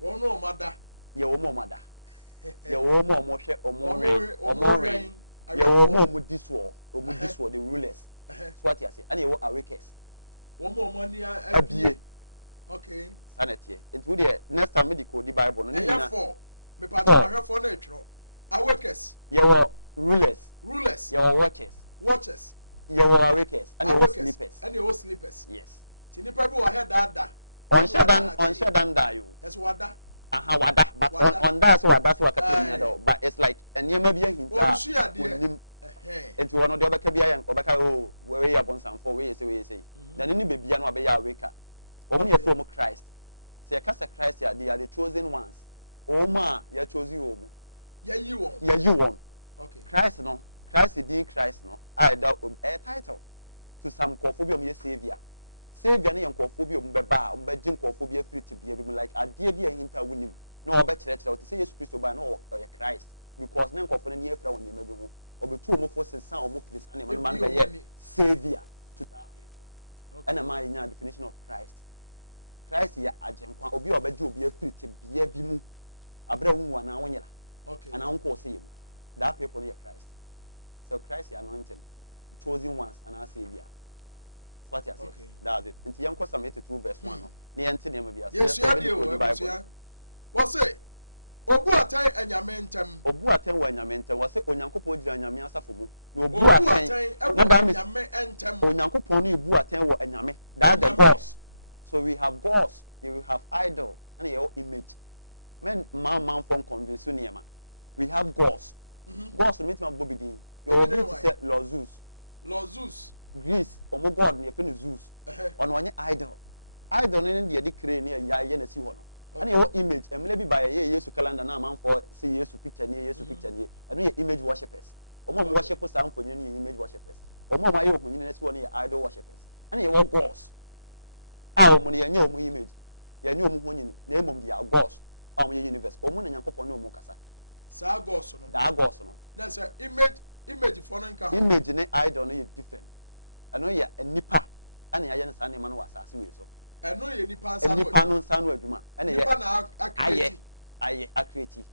wɔn no ɔmada yɛwɔ mo ɔmada yɛwɔ mo ɔmo hwɛ ɔmo rɛn yɛwɔ mo ɔmo di soɔ the rulers so what you say and yɛwɔ awakers wɔn mo ɔmo ni abie okay sanete nti wo deɛ next time medical di bible no ne nyina me pa ta hwɛ fo na etwro awakers yɛwɔ rulers yɛwɔ watchers yɛwɔ awakers and yɛwɔ sleepers yes ti nipa bi wɔ hɛ dada ɔnhyɛ dan da yo yes wada wada but on that so wada so wakata ni ada but it's like nneɛma bi ahinta onim enti wɔn no de ɔbɛka bi ayɛ ɔbɛka o we yɛ abonsamfo we yɛ say na ne bebia no ɔbɛyɛ awaka wɔn yɛ from Christ sɛ yɛka sɛ Christ yɛ they are the chosen ones ɔmo a yɛ choose wɔn yɛyi wɔn okay Christ no Christ no a ɛda title to some nkɔfo bi ɔmo yɛ savior ne yɛ nkɔfo bi ɔmo bɛba a ɔmo bɛgye nkɔfo bi afiri tibia bi mu like adeɛ bi a hinta wunim na ɔbɛkyerɛkyerɛ ɔte sɛ Yesu Kristo ba na ɔyɛ Christ because ne nkɔfo no ni afira wɔn nneɛma bi ho ɔbɛtu ɔmo fo sesa ɔmo firi sa nneɛma no ma no bɛyɛ savior to that people ɛna maa yɛ nya definition of Christ yɛ agyenkwa obi a ɔbɛgye obi afiri tibia bi mu abira wu wa na wɔnyera ana nkɔ ɔsɛ yɛ mu that people no yɛ Christ so Christ yɛ anointed chosen ones and our savior what you say that's it nti yɛn kɔ Psalm 82 verse 1 no ne yɛn te nneɛma bi ase yes ya de o abusua wɔ sɛ obu atan anyame ntɛm wɔ anyame ntɛm wɔ sɛ onyankopɔn gyina anyame asafo mu na obu atan na da onyankopɔn no ebu atan wɔ anyame that's the gods so we have gods we have idol and your image men man from convince nneɛma we have gods gods no meet my bobby din you obi to say Lord Zeus Greece omo god na yɛfɛ no Zeus ɔno ɔnyɛ idol no ne de crane ne yɛ na si hɔ no and your image emle bi ba yɛ Yesu calendar na amanfo say Yesu picture ne ɛno yɛ image worshippers omo worship sa amfonye ne image worshippers omo ayɛ ohunyi ne si hɔ ne yɛ idol worshippers and yɛ gods a omo ne yɛ omo image yɛ omo honyi na emom de gods a omo yɛ universe omo na nyankopɔn ne omo kasa saa gods no na sɛ image for no nka image ne idol no yɛ different ɛno yɛ nipa ana yɛ ne saa nneɛma no wɔ asase wei so ɛno yɛ nipa no nsa no adwuma ɛna yɛ nipa na ayɛ akreti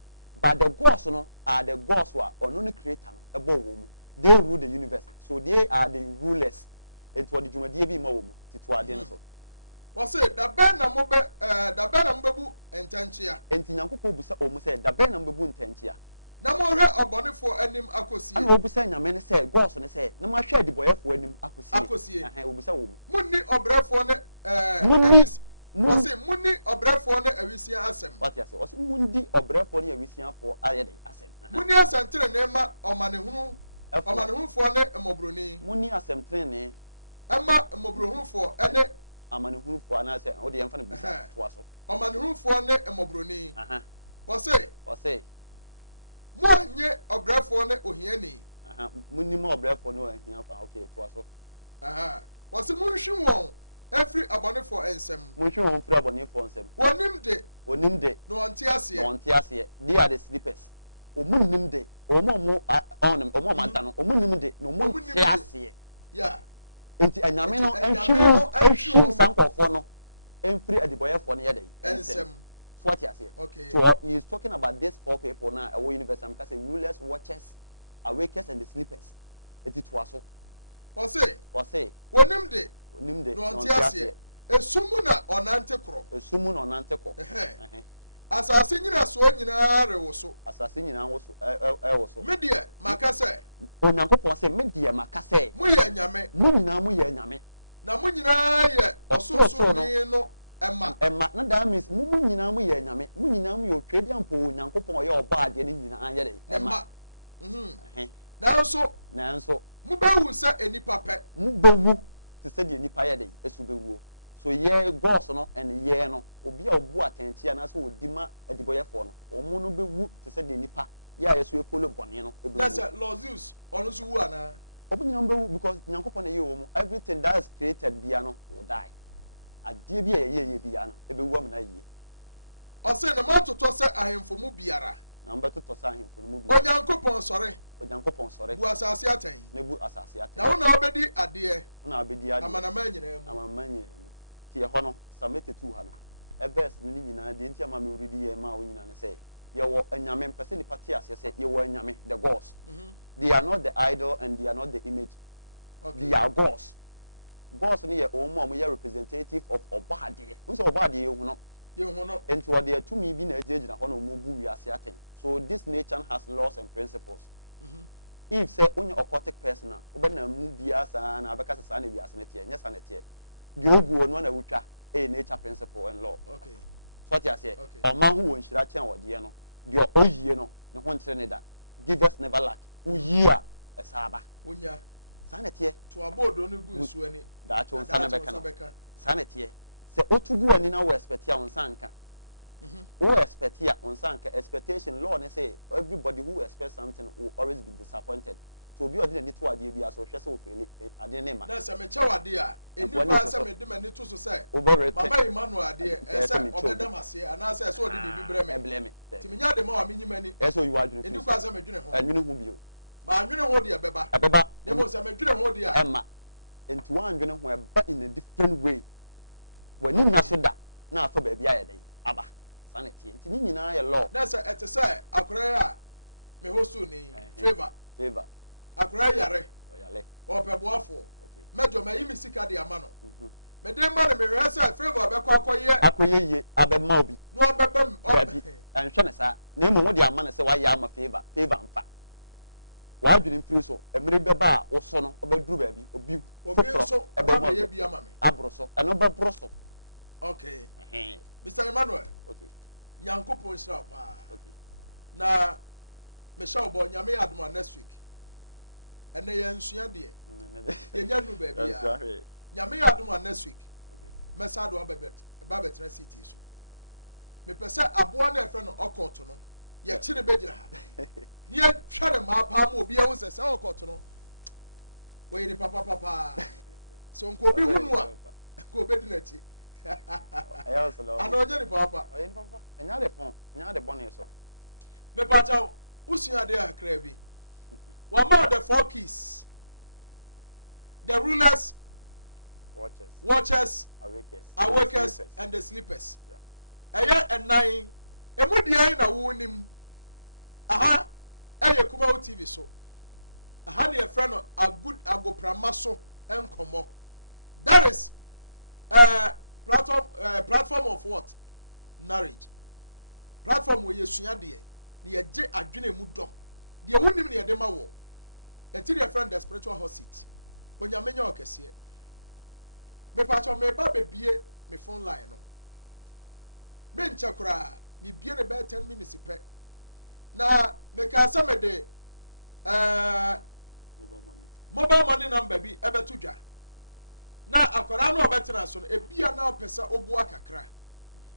but the gods no are the gods who are ɔno ne creator no ɛbɔ wɔn mu they rule the universe so they are the rulers etu ɔde dwumadie bi ma wɔn mu titu ade no so wɔsɛ dabɛn na mobɛbu ntɛnkyea enti nyankopɔn busa wɔn sɛ dabɛn na mobɛbu ntɛnkyea na mo hwɛ ɔbɔnefo anim akosie ana obusa nyame ne sɛ gods ne sɛ na mo hwɛ adibɔyɛfo anim akosie obusa wɔn munni ɔbrɛfo ne munni ɔbrɛfo ne awisia asɛm what you say wɔsɛ mundi ɔbrɛfo ne awisiafo ayɛ de asɛm munni asɛntere ne ma ɔmanehunfo ne mmɔborɔni munni asɛmtere ne ɛma mmɔborɔhunfo ɛne amanehunfo anaasɛ ɔde yɛmfa no bisa toa so ɔmanehunfo ne mmɔborɔni wɔsɛ mo anye ɔbrɛfo ne ohiani munni mo ɔbrɛfo ne ohiafo okay toa so wɔsɛ monhwe wɔn efiri abɔnefo nsɛm monhwe wɔn firi abɔnefo nsɛm wɔnim de na wɔnte aseɛ they are the sleepers ɔmo nim de ɔmo amada no ɔmo nim de na ɔmo nte aseɛ enti anyame no ɛhwim saa nkɔfoɔ no ɛmfiri adibɔyɛfoɔ no yɛ de nsɛm so what you say so he is talking about these 4 people now our universe am ka say rulers watchers awakers and the sleepers eti to aso wɔse wɔnim de na ɔnte aseɛ esumu na ɔnante korɔ asase nyina so nyinaa rewo so asase nyinaa wo so ɛwo so media maka sɛ onyankopɔn sɛ media maka sɛ mo yɛ nyame mo nyinaa na mo nyinaa yɛ ɔsorosoro no ɛma na that means mo nyinaa mo yɛ nyame mo nyinaa mo yɛ otwedi ampo onyankopɔn ɔyɛ ɔbɔ adeɛ ne nyinaa yɛ de ɛma nanso mo bɛwu sɛ enipa pɛ mo bɛwu te sɛ deɛ nipa yɛ de esu bɛwu so yɛ gods no and yɛ no obi a obu atɛnkyea na so odi ma adibɔyɛfoɔ no ɔmo no bɛwu te sɛ deɛ nipa yɛ a yɛso efolo bɔne no na sɛ Lord Zeus ɔno so wu ana obi nyina mbewu because nyankopɔ na yɛ everything that is created bia no will die adie bi a yɛ bia no ebewu am na yie ɔsɛ na ma totɔ sɛ ahemfo mu biara na mbe totɔ sɛ ahemfo mu biara onyankopɔn sɔre bu asase atɛn na bu asase atɛn na wo na obedi adeɛ amanama nyina mu ti yɛ hɔ no samete tu ha no ɛbɛs no nyina de nti ama me uridi yɛ ma wo nyina ne sɛ yɛwɔ anyame mpɛsɛ nipa te aseɛ sɛ yɛwɔ anyame the gods they are not the idol and they are not the image they are gods ni yɛ ɔmo a yɛ representative of ɔbaadeɛ nso ɔbaadeɛ yɛ hu no enti wɔde atumi bi na agyinagyina hɔ na ɔmo bu wiase atɛn so this nature has laws and principles if sɛ onye occultic person a wobɛna mu biara saa na abɛka sɛ saa na wiase ne teɛ nyɛ saa na teɛ deɛ ogu no na wotwa nature principle and law so ati ase ɔma ho wɔ nhyira kyɛn wɔdeɛ no deɛ ɔyie no ne ho nkyerɛ ne da givers never lack woyi a ɛsaaba wonya saa na teɛ to abodo no gu nsuo ani daakye nsa na bɛka no saa na teɛ sɛ otu gu ani na wɔ expect a nsa nka who expect here on sanka expectation law ne say everybody who expects something will always be disappointed so obi odi na nitu ade bi aso hwɛ sɛ o fele ade ne ma na sɛ me kyɛw ade a enipa sɛ me de mani to so sɛ mama Emmanuel ade sɛ obedam ase ana sɛ so odi bibi brɛ me ti me nya de ma wa me nyima ni so you adwene enipa sɛ me dwene ho adwene ho bio ma adwene ho de ɛbɛba ne mo sɛ me dwene ho de a ɛma enti wa adwene ho ɛba in a different way wani na so da na afa ba bia yɛ den aba sanity nti ni nyina yɛ law na sɛ ɛte sɛ akora a me hosu ni favor akora yare ɔpɛ boafo mɛjɔ mɛ yi mi sika de ama no mɛ den ma ne me hwɛ sɛ favor bɛkɔ akɔyɛ yie abɛma obi na ɔbɛbɛm ɔbɛbi ɛnhwɛ ne saa na emu de ama ne sɛ wayɛ ama favor mfa wadwene mfiri so emire bɛba a woso no ɔbɛduru baabi obi foforɔ ɛbɛma obi aboro so ɛno bɛboro so okay Mr. Emmanuel okay nyankopɔn nhyira paa na mehyɛ wo nyame adoma next week ɛnɛ yɛ nsua deɛ yɛnya nu baabi a nyame adoma next week mɛsa do ba bɛtena city so mepɛ sɛ aboa no ɛfrɛ no ɔkɔto no yɛkyere bɛgyina ha ne yɛtwa ne maa paa ma obi ahu sɛ sɛ ɔkɔto no wɔyɛ nipa papapaa sɛ nka obi hu no a nka obɛdi n'akyi ano onye ni papa enya de bone so me pacha usua de akra bi wa ma the four keys the rulers watchers awakers and the sleepers eya enan emudian na wo nim aha eye Kumawo TV so aha ne efre no agoprama so enkomo that is platform of what? Marriage. Platform where you sua de ne ye gye adwene mu dɔ de wonim ne ye de ma wo enti de friend the spiritual hot seat onyamenya okese me pacho me ba bebie me phone line no me nche kura me bie ne be 10 minutes pe na me ka sa me de mobile money number bi ebeto dwa na akwara no obetena so no ebia na opesa oboa kakra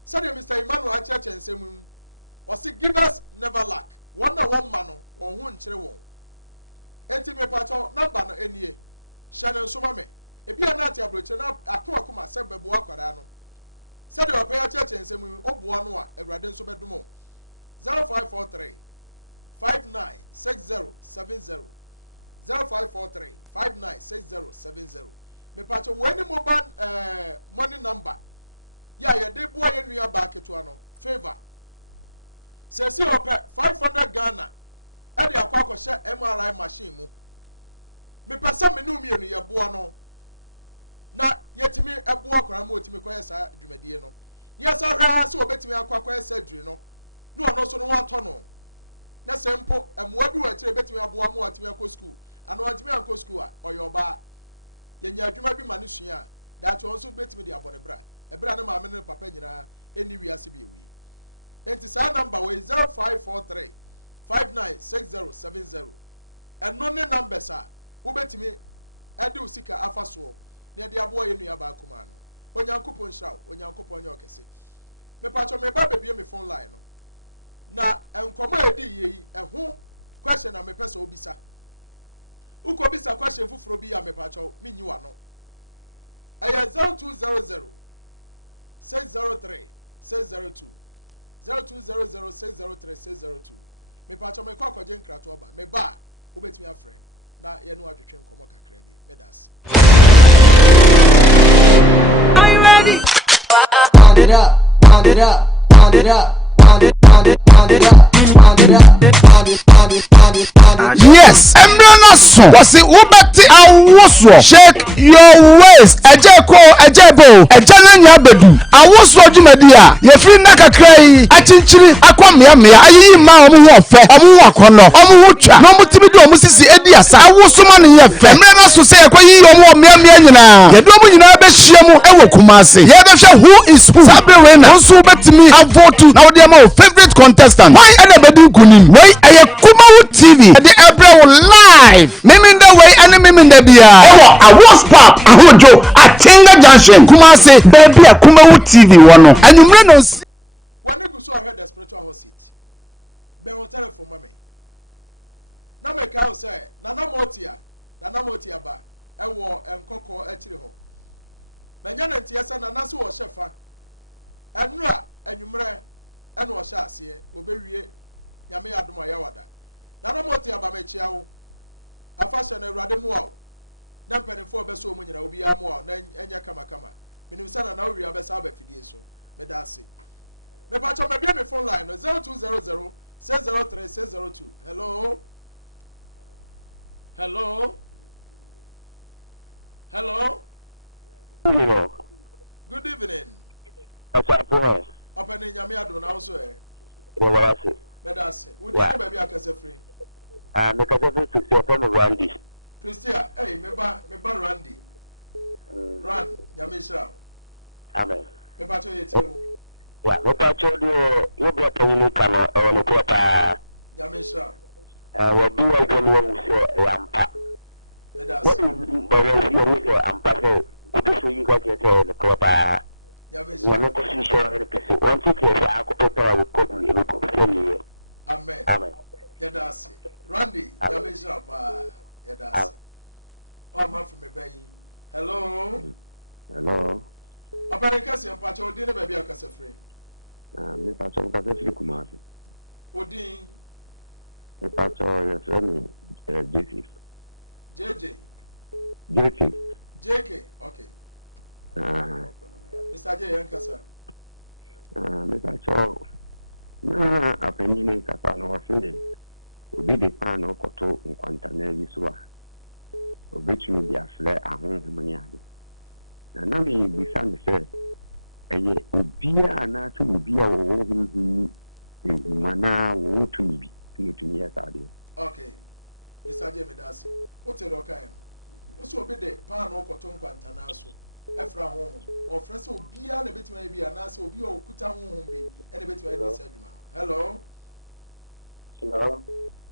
said Mr. Emmanuel acheche nsem o say give us never lack one na one ma no won hu nkyere won enti me pacho number no enie hyane nsoma me ebia na ati abroche na akoma se bebo akwara no said o pay acheche nsem oboa no a awrade nso bedomo 0543 596070 0543 596070 me pacho when mobile money number ya de boy ye nua ba keto no favor se si ope 500 Ghana e de akwa hye MRI machine mu me pesa me no mienu ye boa no na yetimi eboa kwara ma otimi koye sa dwumadie no ye sa hwe ha se obetimi akwa koye surgery no no ono so no wato no na se mpo emwa bi wa kire betimi aboa ma watimi akọ school ano watimi akọ school a oyoba yenya adwuma bi ma ne sua that also betimi de abode bra ebra na maame ne papa nyina eni wiase bi ewi enti sa number we 0543 596070 eno ne numbers a wo betimi ade usika afaso na de abo ye nua ba akoma no onyankopon hraw onyankopon nya okese me pacho me ba bebie me phone line no na enkomo edi yi eho question na me pesa obisa uko bisa question fufuro bi ya mepacho minyi wano aya 0200 603 602 0200 603 602 mepacho me kwa akwaje nkrato oba me ba obetimi afre na ye no adwetwe nkomo kakra bi medas. Are you ready? Pound it up, pound it up, pound it up, pound it, pound it, pound it up, pound it up, pound it, pound it, pound it, pound it. Yes, Emmanuel was the Ubati Awoswo. Shake your waist. Ejeko, ejebo, ejananya bedu. Awoswo jumedia. Yefri naka krei. Achinchiri akwa mia. Ayi ma omu wofe. Omu wakono. Omu wucha. No mutimidu omu sisi edi asa. Awoswo mani yefe. Emmanuel so say kwa yi omu mia nyina. Yedu omu nyina be shiemu ewo kumase. Yebefye who is who. Sabre wena. Onsu betimi avotu. Na wodi ama favorite contestant. Why ene bedu kunim. Why eye Kumawood TV. The April live. Mimi the way and mimi the bia. Ewa, I was pop. Ahojo at Tinga Junction. Kumase baby a Kumawood TV wano. And you know when you so heard the spiritual house seat. Be on telephone mama. Na me ka say na motia ba. Ewo enkoko akiri ho. Menya na ntiasa na naso wo shefa. Enura enwumre eno wo sha ase obewie nyame adom ayawada. Na motia ba mechia wo. Afasha na awurade mu a na mpanimfo obeso mu nyina obi amu a na enya kama minim sana na owi abesa abafidie so meda ase me pa cho me bia me phone line no 0200 603 602. Hello. Good evening. Asapo Open nyame adom na wo so meda ase wo di ba bia kasa free. Me kasa free to say me Randy. Christia, hey, me ba Randy. Ran, Yamisha. Amen. Me ba cho yetio. Yeah, me pa cho de you be atani kano e no ko pa. Yamisha. We do I go no say ampa. Me da. What is you say ampa say good so you got say no ko pa. Yamisha. Ya me ko si show e pese. One take say akoto ta wa ko say ni. Amen. Amen. Yedasi. Randy, Yamisha pa. Yedasi. Oh, I'm from me bay. Hello. Apa kasi ampa cho odi ne ba bia kasa free. Me pa cho kasa free Kumasi. Odi. Me pa cho ya friend JK, okay. Mr. J yankasa. Me pa cho na apeni ne kasa no wase. Obi de pan okoto nkwanta na yiso a. Obetumi di afle ahonhom ne ade. Na me bisa ne se eye obia na to obia wo honhom mana wo tumi bi tumi ya sade. Okay. Mr. J medasi. Hotel okaim. Oso obi de pan okoto nkwanta na so. Efra honhom. O frese obia na betuma bi ana se obi okuta honhom bi ene betuma ni se adwuma. Hello.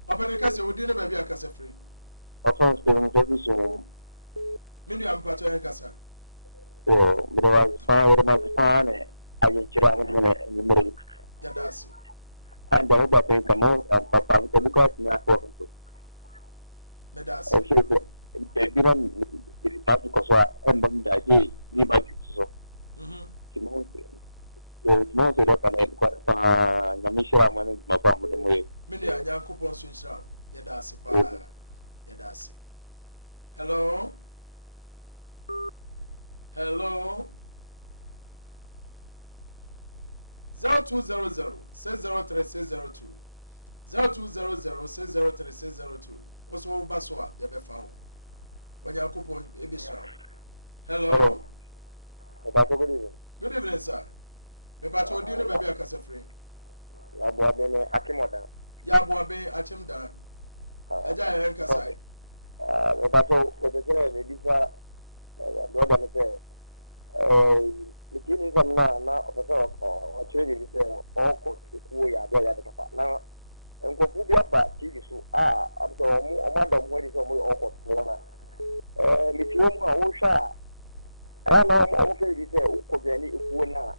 Apa kasi odi ne ba bia kasa free. Often speaking to so Minu ampato yankasa. So, but I was fine, I didn't try to number. Yadasi. And the over paying come out and papa because now for Medasi. and she said, "Be on the party because I am on the idea, leave my so." Simon said, "Doctor, I'm quite fine. I'm sure I'm going to my family way." Minu yankupo switcha. Yadasi pa. Yadasi. Hello. 0200 603 602. 0200 603 602. Oso baswa ya befa ho. Wanya kupo ebisha. Hello. Good evening, sir. Me pa cho di no ba bia kasa free. La boa bene akimoda. Ya bo be achimda. Aja ya kasa. Me pa cho ko be ne bisa no da me say ikini na officer o chere ni say o ko ku ya do ya de papa na enkofu bi aba TV so abso o ma da mo ri so mo o ko to na mi ti o mo o sha na o ke ri say o ko be ni ku na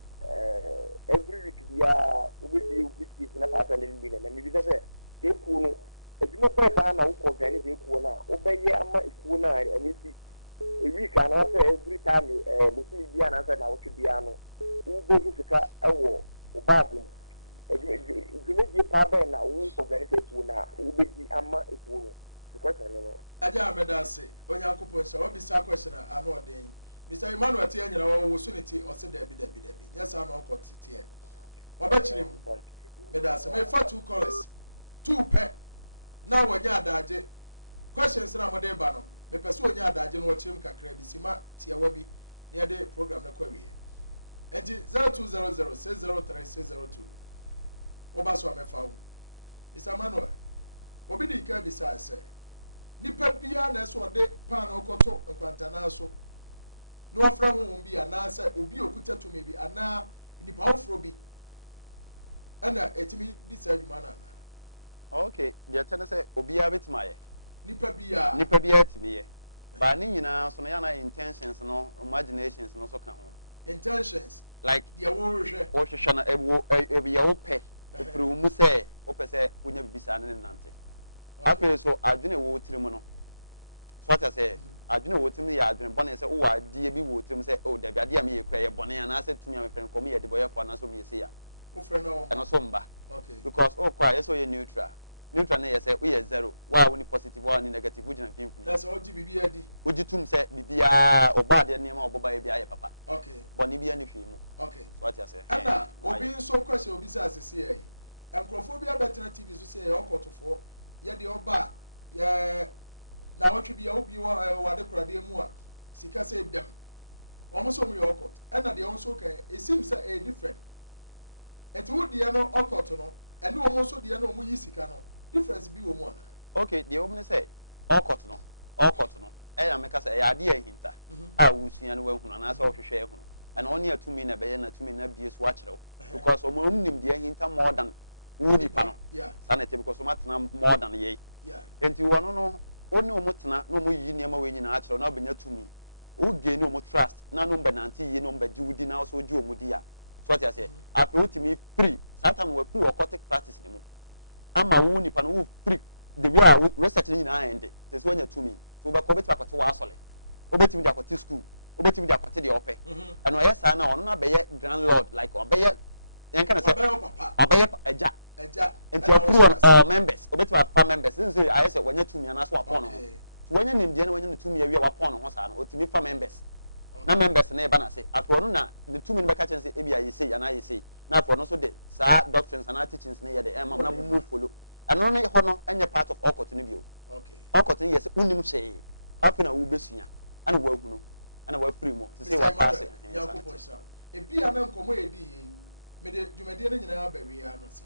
every week ya o bi week is na pa ta ni bi na mi bi say e ku no e bi mo pɛ paa na wo organize ekuo na wo bɛyɛ ama ekuo na ɛni si a week anaasɛ every time musu bi anaasɛ na wotwe bia no wo bɛgu sika ɛwɔ wo bag mu dwumadie paa bɛn na wo organize ekuo na wo bɛdi ama ekuo no the question no agya ameda ase onyankopɔn hyɛ wabisa question ano ɔden Mr. Emmanuel te anyina wo so ne ti ɔse dabi yes ana ɔkɔ tete ɔbɛkyerɛ mu meda ase me fa two callers two pɛ na wɔnya adagye questions na mo de ba no me pɛ so wɔnya adagye no wɔkyerɛ mu kakra bi sima tiawa bi ne de program na kwa wiye enti 0200603602 oba so amefa wo Mr. Emmanuel obi di ka bi sa sɛ nipa bia na so ɔde pan ɔkɔto nkwantana so no afra ho bi anaasɛ obi okuta tumi bi ana nipa ofro bi ana etimi di sa adwuma na okay dia tene sɛ obi a betima ye nipa bia etimi ye ba ne nyina so no yana intentions no imaginations no so ka ho intentions like dia wo hwehwɛ na ebi ye wo pɛ efiri wo mu sɛ wo pɛ sɛ wonya bibisa ne nante afei so adwene wo tirim no so what I say adwene wo tirim ya adwene bɔne sɛ wo adie bi wo tirim sɛ o da bi ade am ye kura ye bɔne ana sɛ tumi am fɛn kom ye de boye fo ana so me se ya wo fɛ no ɛno so mba okay because o kwa ye so ye neutral ne ye sɛ wo ye zero wa wo ni positive wa ni negative wo gina fimfini that's all GBB adi wo gitum sɛ bibia oba ade ne ma oboba ye bia ye papa okay bɔne bia ne hwe mu okay so what I say ana obi nso kwese obi sa asese yi enkrofo bi abetena TV so se ye okotofo ye de oba ye na wotwe bia obi wa de kurade mu a sika se dem omo so mu ye okot ana de onso kan it seems a different enti wo de no okot no ene omo so de no omo yi sika no difference bi wo mu ana okay de omo ne say okot no e ya meka say e ade ahinta a wo sua no wa hunu na say ohwehwe ehunu ana oni atumi na beye na tumi na bie so akyerɛw because omo nim de ahinta more than wo nipa no sanete because omo atena more than ye enti wono no oni omo tena na omo yi niam we nyina akyerɛw na obenya tumi o gain omo trust na no mbenante ye no mbaji wudi na so oji omo di ya so what I say afi otimi free satam we free occultic practice ni mu ama wo nipa no wo free the way a research ni na end te so onya tumi so be ko beti akote wa asole obetimi di akote school obetimi di akote de ope eno yesa na ono na beye grand lord like obeye yen kan say obeye eja enti afiri on all members obetimi afa members say ayese wanya tumi ana so apon no so wanya nimde na wanya tumi awie wapon no ho sa na otimi fa members na members na e ba na say afro no na the tumi no be ka chen say ebi ayese ana ayese na afro no so de sa doctrines and teachings na ye de em na mu follow ano no ho no enye part of okot no bio okay okot no yes unim hye afi na wo besua ana wo ahunu ana wo free mo say wa pass ebi ana nkomo edi yi me de dwumadie no nyina ba wi ya no sa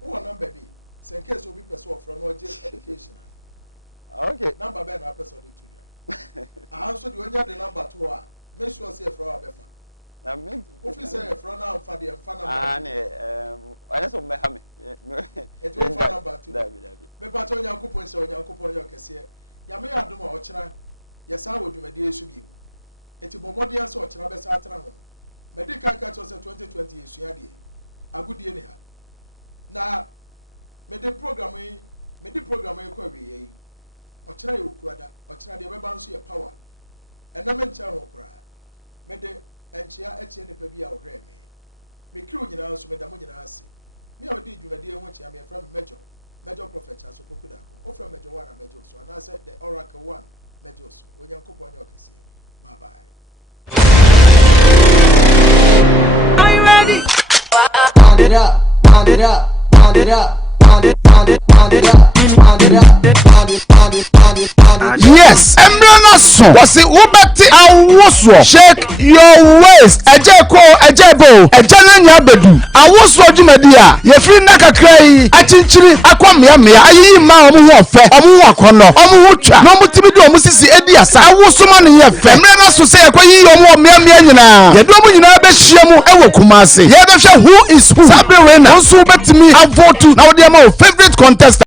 wo number bi se in case obi person ofro no oje education okay number be na person de to dwa aha so de onya de number to a make sure say ofro abefa na me office ofro na amfa de amfa number ne ana so me ha me et wo fa number to me pa to onya kopon se onya kopon yo kese ya me adom a ochira ya sa wo dwumadie so bi eti bomode ya so ochira be sa atra ho medical catch us 2020 esua de agudie ne ha na mede program yi kwa wi yi ochira ye okuada ochira de beba nso ye power enam ncha ho kura mede enchia eche ne pa bi a ohwe me kiri nyina so meda mo nyina ase me a odi dwumadie ho chia me from major prophet so pokuda ko o from major 1 and major so and I said the oracle 1 major so onyankopon nya okese bye bye. Are you ready? Pound it up, pound it up, pound it up, pound it, pound it, pound it up, pound it up, pound it, pound it, pound it, pound it. Yes, Emmanuel was the Ubati Awoswo. Shake your waist. Ejeko, ejebo, ejananya bedu. Awoswo jumedia. Yefri naka krei. Achinchiri akwa mia. Ayi ma omu wofe. Omu wakono. Omu wucha. No mutimidu omu sisi edi asa. Awoswo mani yefe. Emmanuel se ekwa yi omu mia nyina. Yedu omu nyina be shiemu ewo kumase. Yebe who is who. Sabre wena. Onsu betimi avotu. Na odi ama favorite contestant.